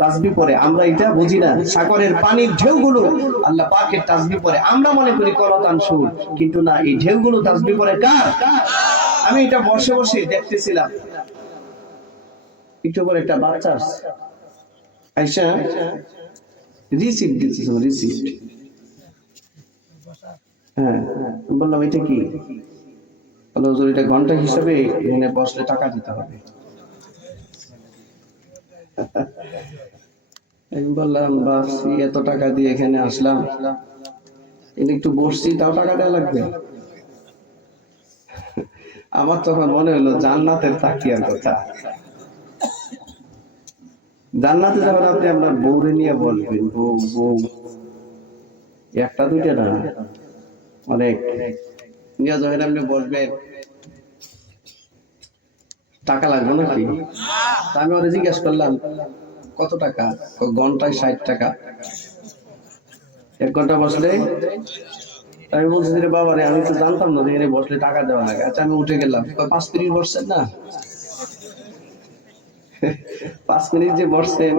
তাসবিহ পড়ে, আমরা এটা বুঝি না। সাগরের পানির ঢেউগুলো আল্লাহ পাকের তাসবিহ পড়ে, আমরা মনে করি করতান সুর, কিন্তু না, এই ঢেউগুলো তাসবিহ পড়ে কার? আমি এটা বসে বসে দেখতেছিলাম। একটু পরে একটা বাচ্চা আসছে, আইসা রিসিপ্ট দিচ্ছে, রিসিপ্ট। হ্যাঁ, বললাম এটা কি? বললো হুজুর এটা ঘন্টা হিসাবে, এখানে বসলে টাকা দিতে হবে। আমি বললাম বাস, এত টাকা দিয়ে এখানে আসলাম, একটু বসছি তাও টাকা দেওয়া লাগবে? আমার তখন মনে হলো জান্নাতের তাকিয়ার কথা। জান্নাতে যখন আপনি আপনার বউরে নিয়ে বলবেন, বউ বউ, একটা দুইটা না, অনেক নিয়ে যখন আপনি বলবেন টাকা লাগবে নাকি, আমি ওরা জিজ্ঞাসা করলাম কত টাকা, ঘন্টায় 60 টাকা, 1 ঘন্টা বসলে। আমি বলছি যে বাবা রে, আমি তো জানতাম না এখানে বসলে টাকা দেওয়া লাগে। আচ্ছা আমি উঠে গেলাম, 5 মিনিট বসছেন না, 5 মিনিট যে বসছেন,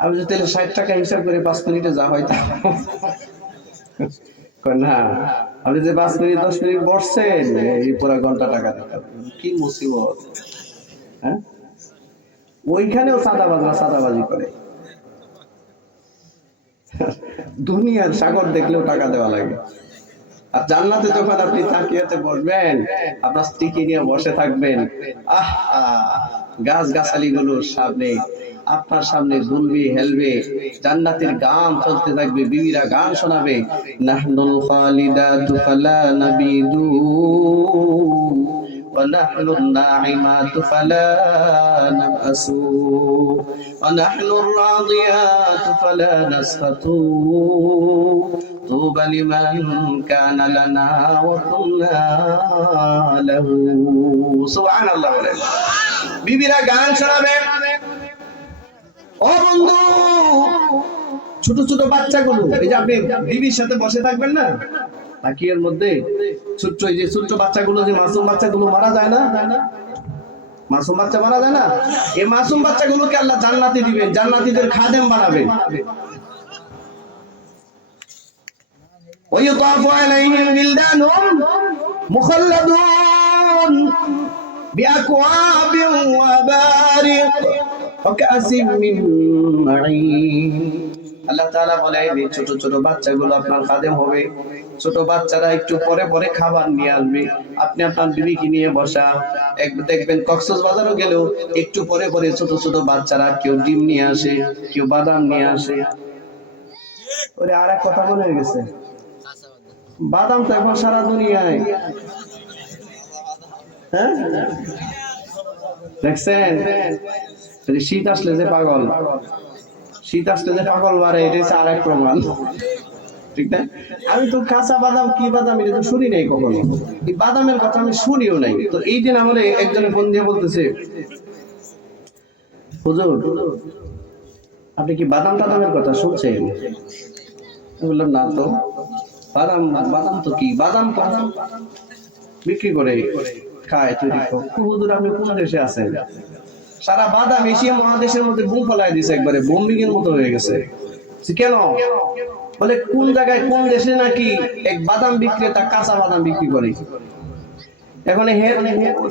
আমি যদি তাহলে 60 টাকা হিসাব করে 5 মিনিটে যা হয় তা না, আপনি যে 5 মিনিট 10 মিনিট বসছেন এই পুরো ঘন্টা টাকা দিতে হবে। কি মুসিবত! হ্যাঁ, ওইখানেও সাদাবাজি করে। দুনিয়ার সাগর দেখলেও টাকা দেওয়া লাগে। আর জান্নাতে যখন আপনি তাকিয়াতে বসবেন, আপনার স্ত্রীকে নিয়ে বসে থাকবেন, গাছ গাছালি গুলোর সামনে আপনার সামনে দুলবে হেলবে, জান্নাতের গান চলতে থাকবে, বিবিরা গান শোনাবে, নাহনুল খালিদাতু ফালা নাবিদু ওয়া নাহনুন নাঈমাতু ফালা নাবআসু ওয়া নাহনুর রাদিয়াতু ফালা নাসখাতু তুবা লিমান কানা লানা ওয়া কুননা লাহু। সুবহানাল্লাহ। বিবিরা গান শোনাবে। ও বন্ধু, ছোট ছোট বাচ্চাগুলো, এই যে আপনি বিবির সাথে বসে থাকবেন না, তাকিয়ার মধ্যে ছোট্ট এই যে ছোট্ট বাচ্চাগুলো, যে মাসুম বাচ্চাগুলো মারা যায় না, মাসুম বাচ্চা মারা যায় না, এই মাসুম বাচ্চাগুলোকে আল্লাহ জান্নাতে দিবেন, জান্নাতীদের খাদেম বানাবেন। ويطاف عليهم ولدان مخلدون بأكواب وأباريق وكأس من معين। আল্লাহ তাআলা বলেন এই ছোট ছোট বাচ্চাগুলো আপনার খাদেম হবে। ছোট বাচ্চারা একটু পরে পরে খাবার নিয়ে আসবে, আপনি আপনার বিবিকে নিয়ে বসা। দেখবেন কক্সবাজারও গেলেও একটু পরে পরে ছোট ছোট বাচ্চারা কেউ ডিম নিয়ে আসে, কেউ বাদাম নিয়ে আসে। ওরে আর এক কথা মনে হয়ে গেছে, বাদাম তো এখন সারা দুনিয়ায়, হ্যাঁ দেখছেন? শীত আসলে যে পাগল, শীত আসলে যে পাগল বাড়ে, এটা হচ্ছে আর এক প্রমাণ, ঠিক না? আমি তো কাঁচা বাদাম, কি বাদাম এটা তো শুনি নাই কখনো, এই বাদামের কথা আমি শুনিও নাই। তো এই দিন আমার একজনে ফোন দিয়ে বলতেছে, হুজুর আপনি কি বাদাম টাদামের কথা শুনছেন? বললাম না তো, বাদাম বাদাম তো কি, বাদাম বাদাম বিক্রি করে খায়, তৈরি করে। হুজুর আপনি কোন দেশে আছেন? সারা বাদাম এশিয়া মহাদেশের মধ্যে বুম ফেলায় দিছে, একবারে বোম্বিং এর মতো হয়ে গেছে। কেন? বলে কোন জায়গায় কোন দেশে নাকি এক বাদাম বিক্রেতা কাঁচা বাদাম বিক্রি করে। এখন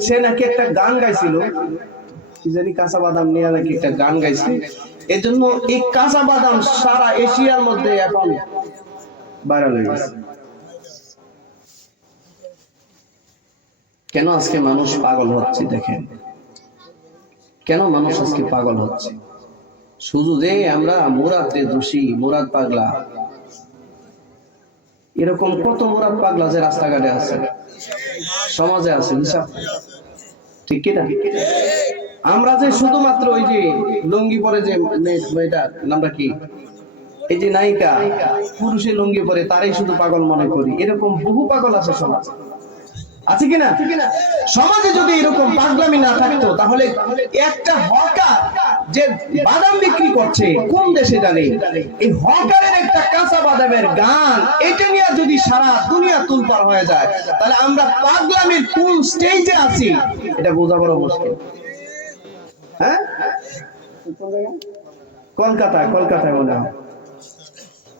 সে নাকি একটা গান গাইছিল, কি জানি কাঁচা বাদাম নিয়ে নাকি একটা গান গাইছে। এই জন্য এই কাঁচা বাদাম সারা এশিয়ার মধ্যে এখন ভাইরাল হয়ে গেছে। কেন আজকে মানুষ পাগল হচ্ছে দেখেন, কেন মানুষ আজকে পাগল হচ্ছে? শুধু যে আমরা মুরাদে দোষী, মুরাদ পাগলা। এরকম কত মুরাদ পাগলা যে রাস্তাঘাটে আছে, সমাজে আছে, হিসাব ঠিক কিনা? আমরা যে শুধুমাত্র ওই যে লুঙ্গি পরে যে মেয়েটার নামটা কি, এই যে নায়িকা, পুরুষের লুঙ্গি পরে তারাই শুধু পাগল মনে করি, এরকম বহু পাগল আছে সমাজ, আছে কিনা? সমাজে যদি এরকম পাগলামি না থাকতো, তাহলে একটা হকার যে বাদাম বিক্রি করছে কোন দেশে জানে, এই হকারের একটা কাঁচা বাদামের গান, এটা নিয়ে যদি সারা দুনিয়া তুলপার হয়ে যায়, তাহলে আমরা পাগলামির কোন স্টেজে আছি এটা বোঝা বড় মুশকিল। হ্যাঁ, কলকাতায় মনে হয়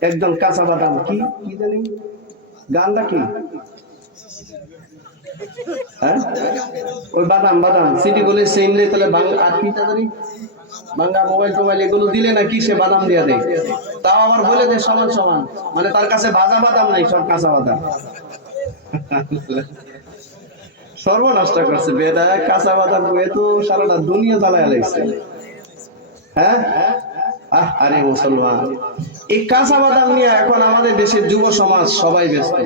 একদম কাঁচা বাদাম, কি কি জানি গানটা কি, হ্যাঁ ওই বাদাম সিটি গুলো সেইনলে তাহলে আর কি তাড়াতাড়ি বাংলা মোবাইল এগুলো দিলে নাকি সে বাদাম দিয়ে দেয়, তাও আবার বলে দেয় সমান সমান, মানে তার কাছে ভাজা বাদাম নাই, সব কাঁচা বাদাম। সর্বনষ্ট করছে বেদা, কাঁচা বাদাম বয়ে তো সারাটা দুনিয়া জ্বালায় লাগছে। হ্যাঁ, আরে মুসলমান, এই কাঁচা বাদাম নিয়ে এখন আমাদের দেশের যুব সমাজ সবাই ব্যস্ত,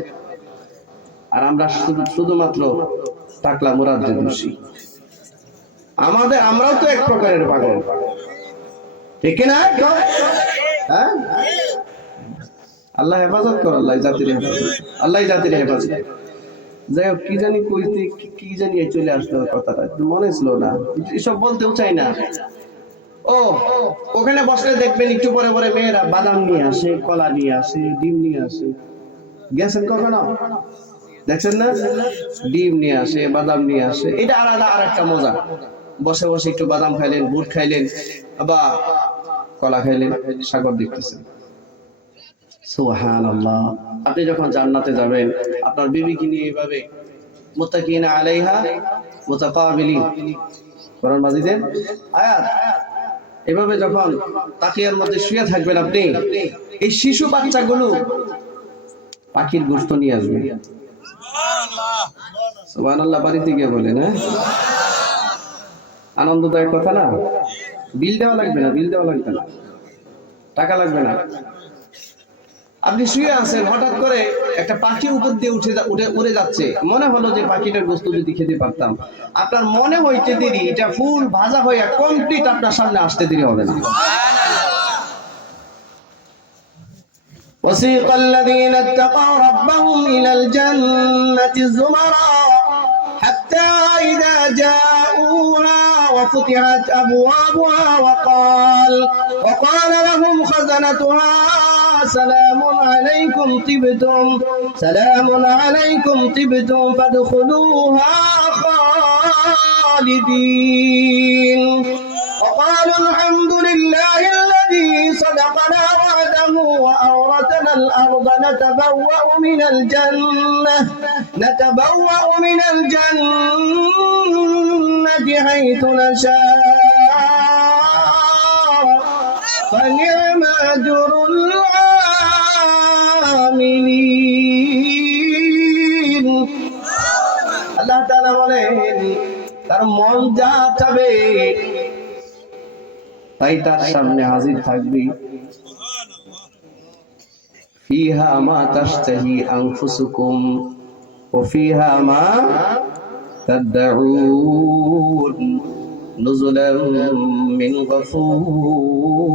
আর আমরা শুধুমাত্র টাকলা মুরাদ দোষী। আমরাও তো এক প্রকারের পাগল, ঠিক না? হ্যাঁ, আল্লাহ হেফাজত কর, আল্লাহ জাতির হেফাজত, আল্লাহ জাতির হেফাজত। যাই হোক, কি জানি কইতে কি জানি চলে আসলো কথাটা, মনে ছিল না, এসব বলতেও চাই না। ও ওখানে বসলে দেখবেন একটু পরে পরে মেয়েরা বাদাম নিয়ে আসে, কলা নিয়ে আসে, ডিম নিয়ে আসে। গেছেন কখনো? দেখছেন না? ডিম নিয়ে আসে, বাদাম নিয়ে আসে। এটা আলাদা আর একটা মজা। বসে বসে একটু বাদাম খাইলেন, বুট খাইলেন, বা কলা খাইলেন, সাগর দেখতেছেন। সুবহানাল্লাহ। আপনি যখন জান্নাতে যাবেন, আপনার বিবিকে নিয়ে এইভাবে মুত্তাকিনা আলাইহা মুতাকাবিলিন, কোরআন মাজিদের আয়াত, এভাবে যখন তাকিয়ার মধ্যে শুয়ে থাকবেন আপনি, এই শিশু বাচ্চাগুলো পাখির গোশত নিয়ে আসবে। সুবহানাল্লাহ। বাড়িতে গিয়ে বলেন, হ্যাঁ, আনন্দদায়ক কথা না? বিল দেওয়া লাগবে না, বিল দেওয়া লাগবে না, টাকা লাগবে না। আপনি শুয়ে আছেন, হঠাৎ করে একটা পাখি উপর দিয়ে উড়ে যাচ্ছে। মনে হলো যে পাখিটার গোশত যদি খেতে পারতাম। আপনার মনে হইতে দেরি, এটা ফুল ভাজা হয়ে কমপ্লিট আপনার সামনে আসতে দেরি হবে না। وسيق الذين اتقوا ربهم إلى الجنة زمرا حتى إذا جاءوها وفتحت أبوابها وقال لهم خزنتها سلام عليكم طبتم فادخلوها خالدين وقالوا الحمد لله الذي صدقنا وعده وأورثنا الأرض نتبوأ من الجنة حيث نشاء فنعم أجر العاملين। আল্লাহ তাআলা বলেন, তার মন যা চাবে তাই তার সামনে হাজির থাকবে। ফিহা মা তাশতাহি আনফুসুকুম ওয়া ফিহা মা তাদউন নুজুলাম মিন গফুরির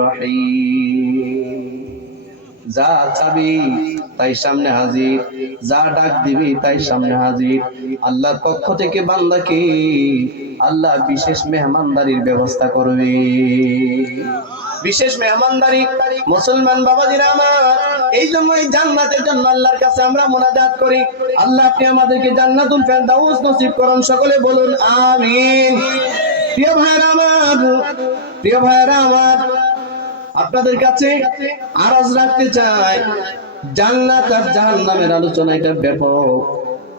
রহিম। যা চাবি তাই সামনে হাজির, যা ডাক দিবি তাই সামনে হাজির। আল্লাহর পক্ষ থেকে বান্দাকে আল্লাহ বিশেষ মেহমানদারির ব্যবস্থা করবে। বিশেষ মেহমানদারি। মুসলমান বাবাজিরা আমার, এই জন্যই জান্নাতের জন্য আল্লাহর কাছে আমরা মুনাজাত করি, আল্লাহ আপনি আমাদেরকে জান্নাতুল ফেরদাউস নসিব করুন। সকলে বলুন আমিন। প্রিয় ভাইরা আমার, আপনাদের কাছে আরজ রাখতে চাই, জান্নাত আর জাহান্নামের আলোচনা এটা ব্যাপক।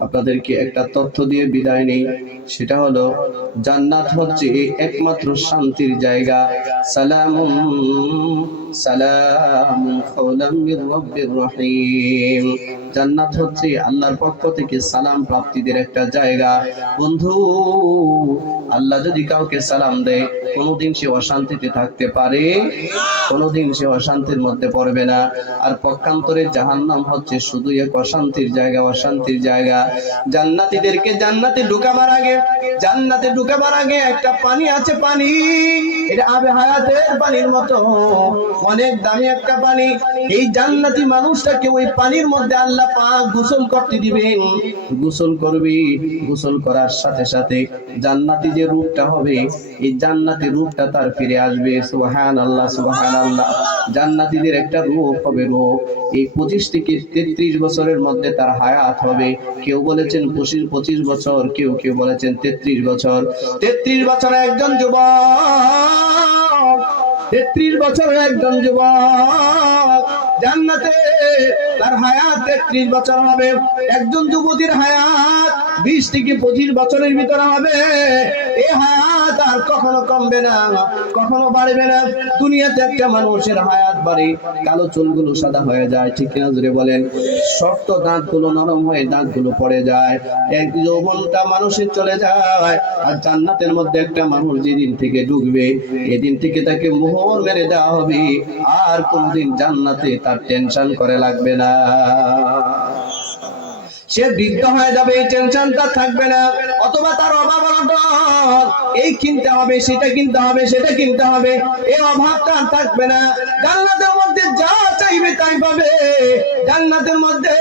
আপনাদেরকে একটা তথ্য দিয়ে বিদায় নেই, সেটা হলো জান্নাত হচ্ছে একমাত্র শান্তির জায়গা। সালামুন কাওলাম মির রাব্বির রহিম। জান্নাত হচ্ছে আল্লাহর পক্ষ থেকে সালাম প্রাপ্তিদের একটা জায়গা। বন্ধু, আল্লাহ যদি কাউকে সালাম দেয়, কোনোদিন সে অশান্তিতে থাকতে পারে, কোনোদিন সে অশান্তির মধ্যে পড়বে না। আর পক্ষান্তরে জাহান্নাম হচ্ছে শুধু এক অশান্তির জায়গা, অশান্তির জায়গা। জান্নাতীদেরকে জান্নাতে ঢুকাবার আগে একটা পানি আছে, পানি, এটা আবে হায়াতের পানির মতো অনেক দামি একটা পানি। এই জান্নাতি মানুষটাকে ওই পানির মধ্যে আল্লাহ পাক গোসল করতে দিবেন। গোসল করবে, গোসল করার সাথে সাথে জান্নাতি যে রূপটা হবে, এই জান্নাতি রূপটা তার ফিরে আসবে। সুবহানাল্লাহ, সুবহানাল্লাহ। জান্নাতীদের একটা রূপ হবে, রূপ। এই 25 থেকে 33 বছরের মধ্যে তার হায়াত হবে। কেউ বলেছেন 25 বছর, কেউ বলেছেন 33 বছর। 33 বছরে একজন যুবক, 33 বছরে একজন যুবক জান্নাতে, তার হায়াত 33 বছর হবে। একজন যুবতীর হায়াত 20 থেকে 25 বছরের ভিতরে হবে। এই হায়াত আর কখনো কমবে না, কখনো বাড়বে না। দুনিয়াতে একটা মানুষের হায়াত বাড়ে, কালো চুলগুলো সাদা হয়ে যায়, ঠিক কিনা জোরে বলেন? শক্ত দাঁতগুলো নরম হয়ে দাঁতগুলো পড়ে যায়, এক যৌবনটা মানুষের চলে যায়। আর জান্নাতের মধ্যে একটা মানুষ যেদিন থেকে ঢুকবে, এদিন থেকে তাকে মোহর মেরে দেওয়া হবে। আর কোনদিন জান্নাতে তার টেনশন করে লাগবে না। সে বৃদ্ধ হয়ে যাবে, এই টেনশনটা থাকবে না। অথবা তার অভাব অনটন, এই কিনতে হবে, সেটা কিনতে হবে, সেটা কিনতে হবে, এই অভাবটা থাকবে না। জান্নাতের মধ্যে যা চাইবে তাই পাবে। জান্নাতের মধ্যে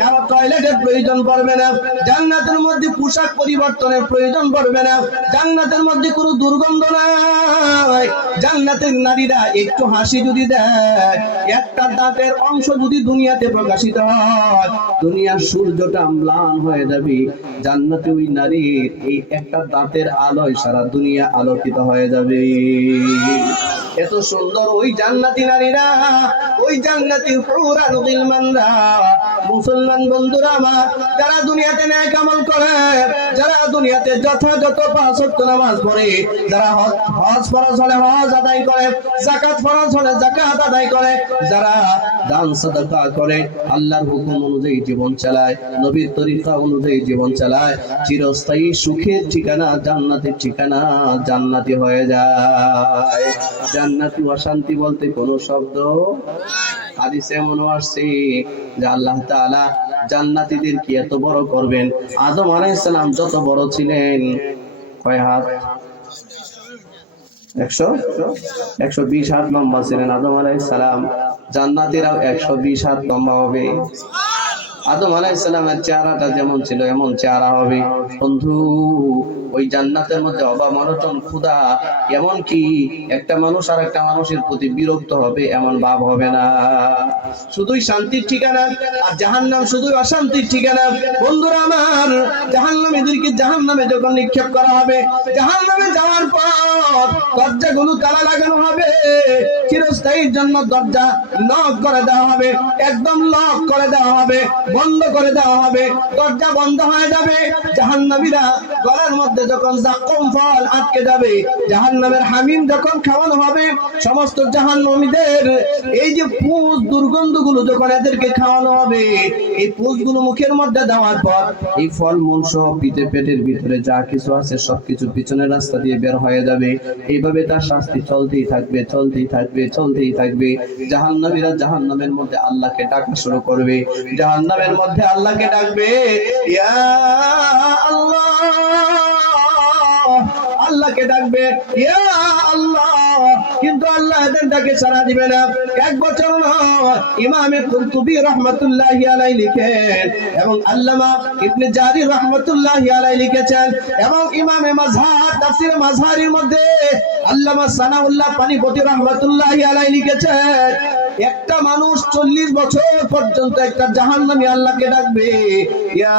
কারো টয়লেটের প্রয়োজন পড়বে না। জান্নাতের মধ্যে পোশাক পরিবর্তনের প্রয়োজন পড়বে না। জান্নাতের মধ্যে কোনো দুর্গন্ধ নাই। জান্নাতের নারীরা একটু হাসি যদি দেয়, একটা দাঁতের অংশ যদি দুনিয়াতে প্রকাশিত হয়, দুনিয়ার সূর্যটা ম্লান হয়ে যাবে। জান্নাতে ওই নারীর এই একটা দাঁতের আলোয় সারা দুনিয়া আলোকিত হয়ে যাবে। এত সুন্দর ওই জান্নাতি নারীরা, ওই জান্নাতি হুরান গিলমানরা। মুসলমান বন্ধুরা আমার, যারা দুনিয়াতে নেক আমল করে, যারা দুনিয়াতে যথাযথ 5 ওয়াক্ত নামাজ পড়ে, যারা হজ ফরজ হলে হজ আদায় করে, যাকাত ফরজ হলে যাকাত আদায় করে, যারা দান সাদাকা করে, আল্লাহর হুকুম অনুযায়ী জীবন চালায়, নবীর তরিকা অনুযায়ী জীবন চালায়, চিরস্থায়ী সুখের ঠিকানা, জান্নাতের ঠিকানা জান্নাতি হয়ে যায়। জান্নাতি অশান্তি বলতে কোনো শব্দ হাদিসে মনে আসছে যে আল্লাহ তাআলা জান্নাতীদের কি এত বড় করবেন। আদম আলাইহিস সালাম যত বড় ছিলেন, কয় হাত? 120 হাত লম্বা ছিলেন আদম আলাইহিস সালাম। জান্নাতীরাও 120 হাত লম্বা হবে। আদম আলাইহিস সালামের চেহারাটা যেমন ছিল এমন চেহারা হবে। বন্ধু, ওই জান্নাতের মধ্যে অভাব অনটন ক্ষুধা, এমন কি একটা মানুষ আর একটা মানুষের প্রতি বিরক্ত হবে এমন ভাব হবে না। শুধুই শান্তির ঠিকানা, আর জাহান্নাম শুধুই অশান্তির ঠিকানা। বন্ধুরা আমার, জাহান্নামীদেরকে জাহান্নামে যখন নিক্ষেপ করা হবে, জাহান্নামে যাওয়ার পর দরজাগুলো তালা লাগানো হবে। চিরস্থায়ীর জন্য দরজা লক করে দেওয়া হবে, একদম লক করে দেওয়া হবে, বন্ধ করে দেওয়া হবে। দরজা বন্ধ হয়ে যাবে। জাহান্নামীরা গলার মধ্যে যখন জাক্কুম ফল আটকে যাবে, জাহান্নামের হামিম যখন খাওয়ানো হবে, সমস্ত জাহান্নামীদের এই যে পুঁজ দুর্গন্ধগুলো যখন এদেরকে খাওয়ানো হবে, এই পুঁজগুলো মুখের মধ্যে দেওয়ার পর এই ফলমূল সহ পেটের ভিতরে যা কিছু আছে সবকিছু পিছনের রাস্তা দিয়ে বের হয়ে যাবে। এইভাবে তার শাস্তি চলতেই থাকবে, চলতেই থাকবে, চলতেই থাকবে। জাহান্নামীরা জাহান্নামের মধ্যে আল্লাহকে ডাকা শুরু করবে। জাহান্নামের মধ্যে আল্লাহকে ডাকবে, ইয়া আল্লাহ, আল্লাহকে ডাকবে, ইয়া আল্লাহ। কিন্তু আল্লাহ এদের ডাকে সাড়া দিবে না। 1 বছর নয়, ইমামে কুরতুবী রাহমাতুল্লাহি আলাইহি লিখেন, এবং আল্লামা ইবনে জারির রাহমাতুল্লাহি আলাইহি লিখেছেন, এবং ইমামে মাযহাব তাফসীর মাযহারির মধ্যে আল্লামা সানাউল্লাহ পানিপতি রাহমাতুল্লাহি আলাইহি লিখেছেন, একটা মানুষ 40 বছর পর্যন্ত একটা জাহান্নামী আল্লাহকে ডাকবে, ইয়া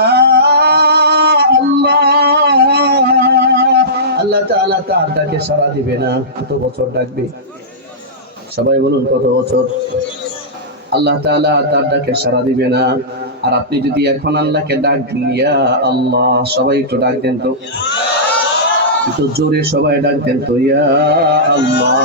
আল্লাহ। আল্লাহ তাআলা তার ডাকে সাড়া দিবে না। কত বছর ডাকবে? সবাই বলুন, কত বছর? আল্লাহ তাআলা তার ডাকে সাড়া দিবে না। আর আপনি যদি এখন আল্লাহকে ডাক দেন, ইয়া আল্লাহ, সবাই একটু ডাক দেন তো, একটু জোরে সবাই ডাক দেন তো, ইয়া আল্লাহ।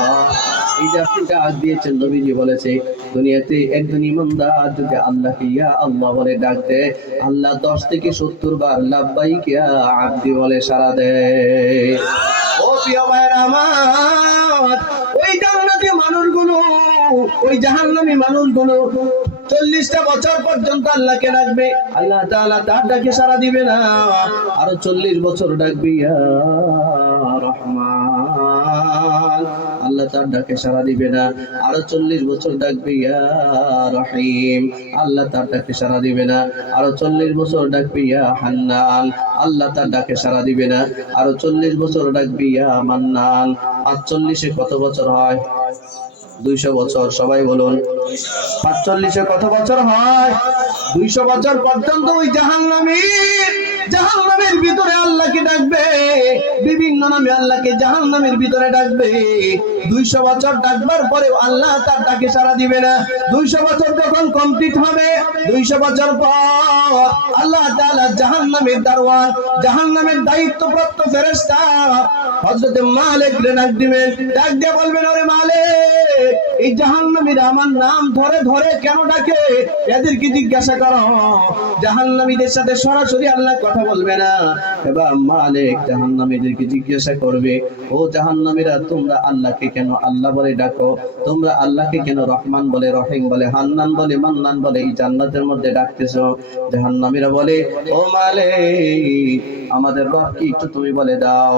এই যে আপনি ডাক দিয়েছেন, নবীজি বলেছে, দুনিয়াতে একজন ইমানদার যদি আল্লাহকে ইয়া আল্লাহ বলে ডাক দেয়, আল্লাহ 10 থেকে 70 বার লাব্বাইক ইয়া আব্দি বলে সাড়া দেয়। ও প্রিয় ভাইরা আমার, ওই জান্নাতি মানুষগুলো, ওই জাহান্নামী মানুষগুলো 40টা বছর পর্যন্ত আল্লাহকে ডাকবে, আল্লাহ তাআলা তার ডাকে সাড়া দিবে না। আরো 40 বছর ডাকবে, ইয়া রহমান, আল্লাহ তার ডাকে সাড়া দিবে না। আরো 40 বছর ডাকবে, ইয়া রহিম, আল্লাহ তার ডাকে সাড়া দিবে না। আরো 40 বছর ডাকবে, ইয়া হান্নান, আল্লাহ তার ডাকে সাড়া দিবে না। আরো 40 বছর ডাকবে, ইয়া মান্নান। 45-এ কত বছর হয়? 200 বছর। সবাই বলুন, 45-এ কত বছর হয়? 200 বছর পর্যন্ত ওই জাহান্নামের ভিতরে আল্লাহকে ডাকবে, বিভিন্ন নামে আল্লাহকে জাহান্নামের ভিতরে ডাকবে। 200 বছর ডাকবার পরে আল্লাহ তার ডাকে সাড়া দিবে না। 200 বছর যখন কমপ্লিট হবে, 200 বছর পর আল্লাহ তাআলা জাহান্নামের দারওয়ান, জাহান্নামের দায়িত্বপ্রাপ্ত ফেরেশতা হযরত মালিক রে ডাক দিবেন। ডাক দিয়ে বলবেন, ওরে মালিক, এই জাহান্নামীরা আমার নাম ধরে ধরে কেন ডাকে? এদেরকে জিজ্ঞাসা করো। জাহান্নামীদের সাথে সরাসরি আল্লাহ কথা বলবে না, এবার মালিক জাহান্নামীদেরকে জিজ্ঞাসা করবে, ও জাহান্নামীরা, তোমরা আল্লাহকে কেন আল্লাহ বলে ডাকো? তোমরা আল্লাহকে কেন রহমান বলে, রহিম বলে, হান্নান বলে, মান্নান বলে এই জান্নাতের মধ্যে ডাকতেছো? জাহান্নামীরা বলে, ও মালিক, আমাদের রব কি একটু তুমি বলে দাও।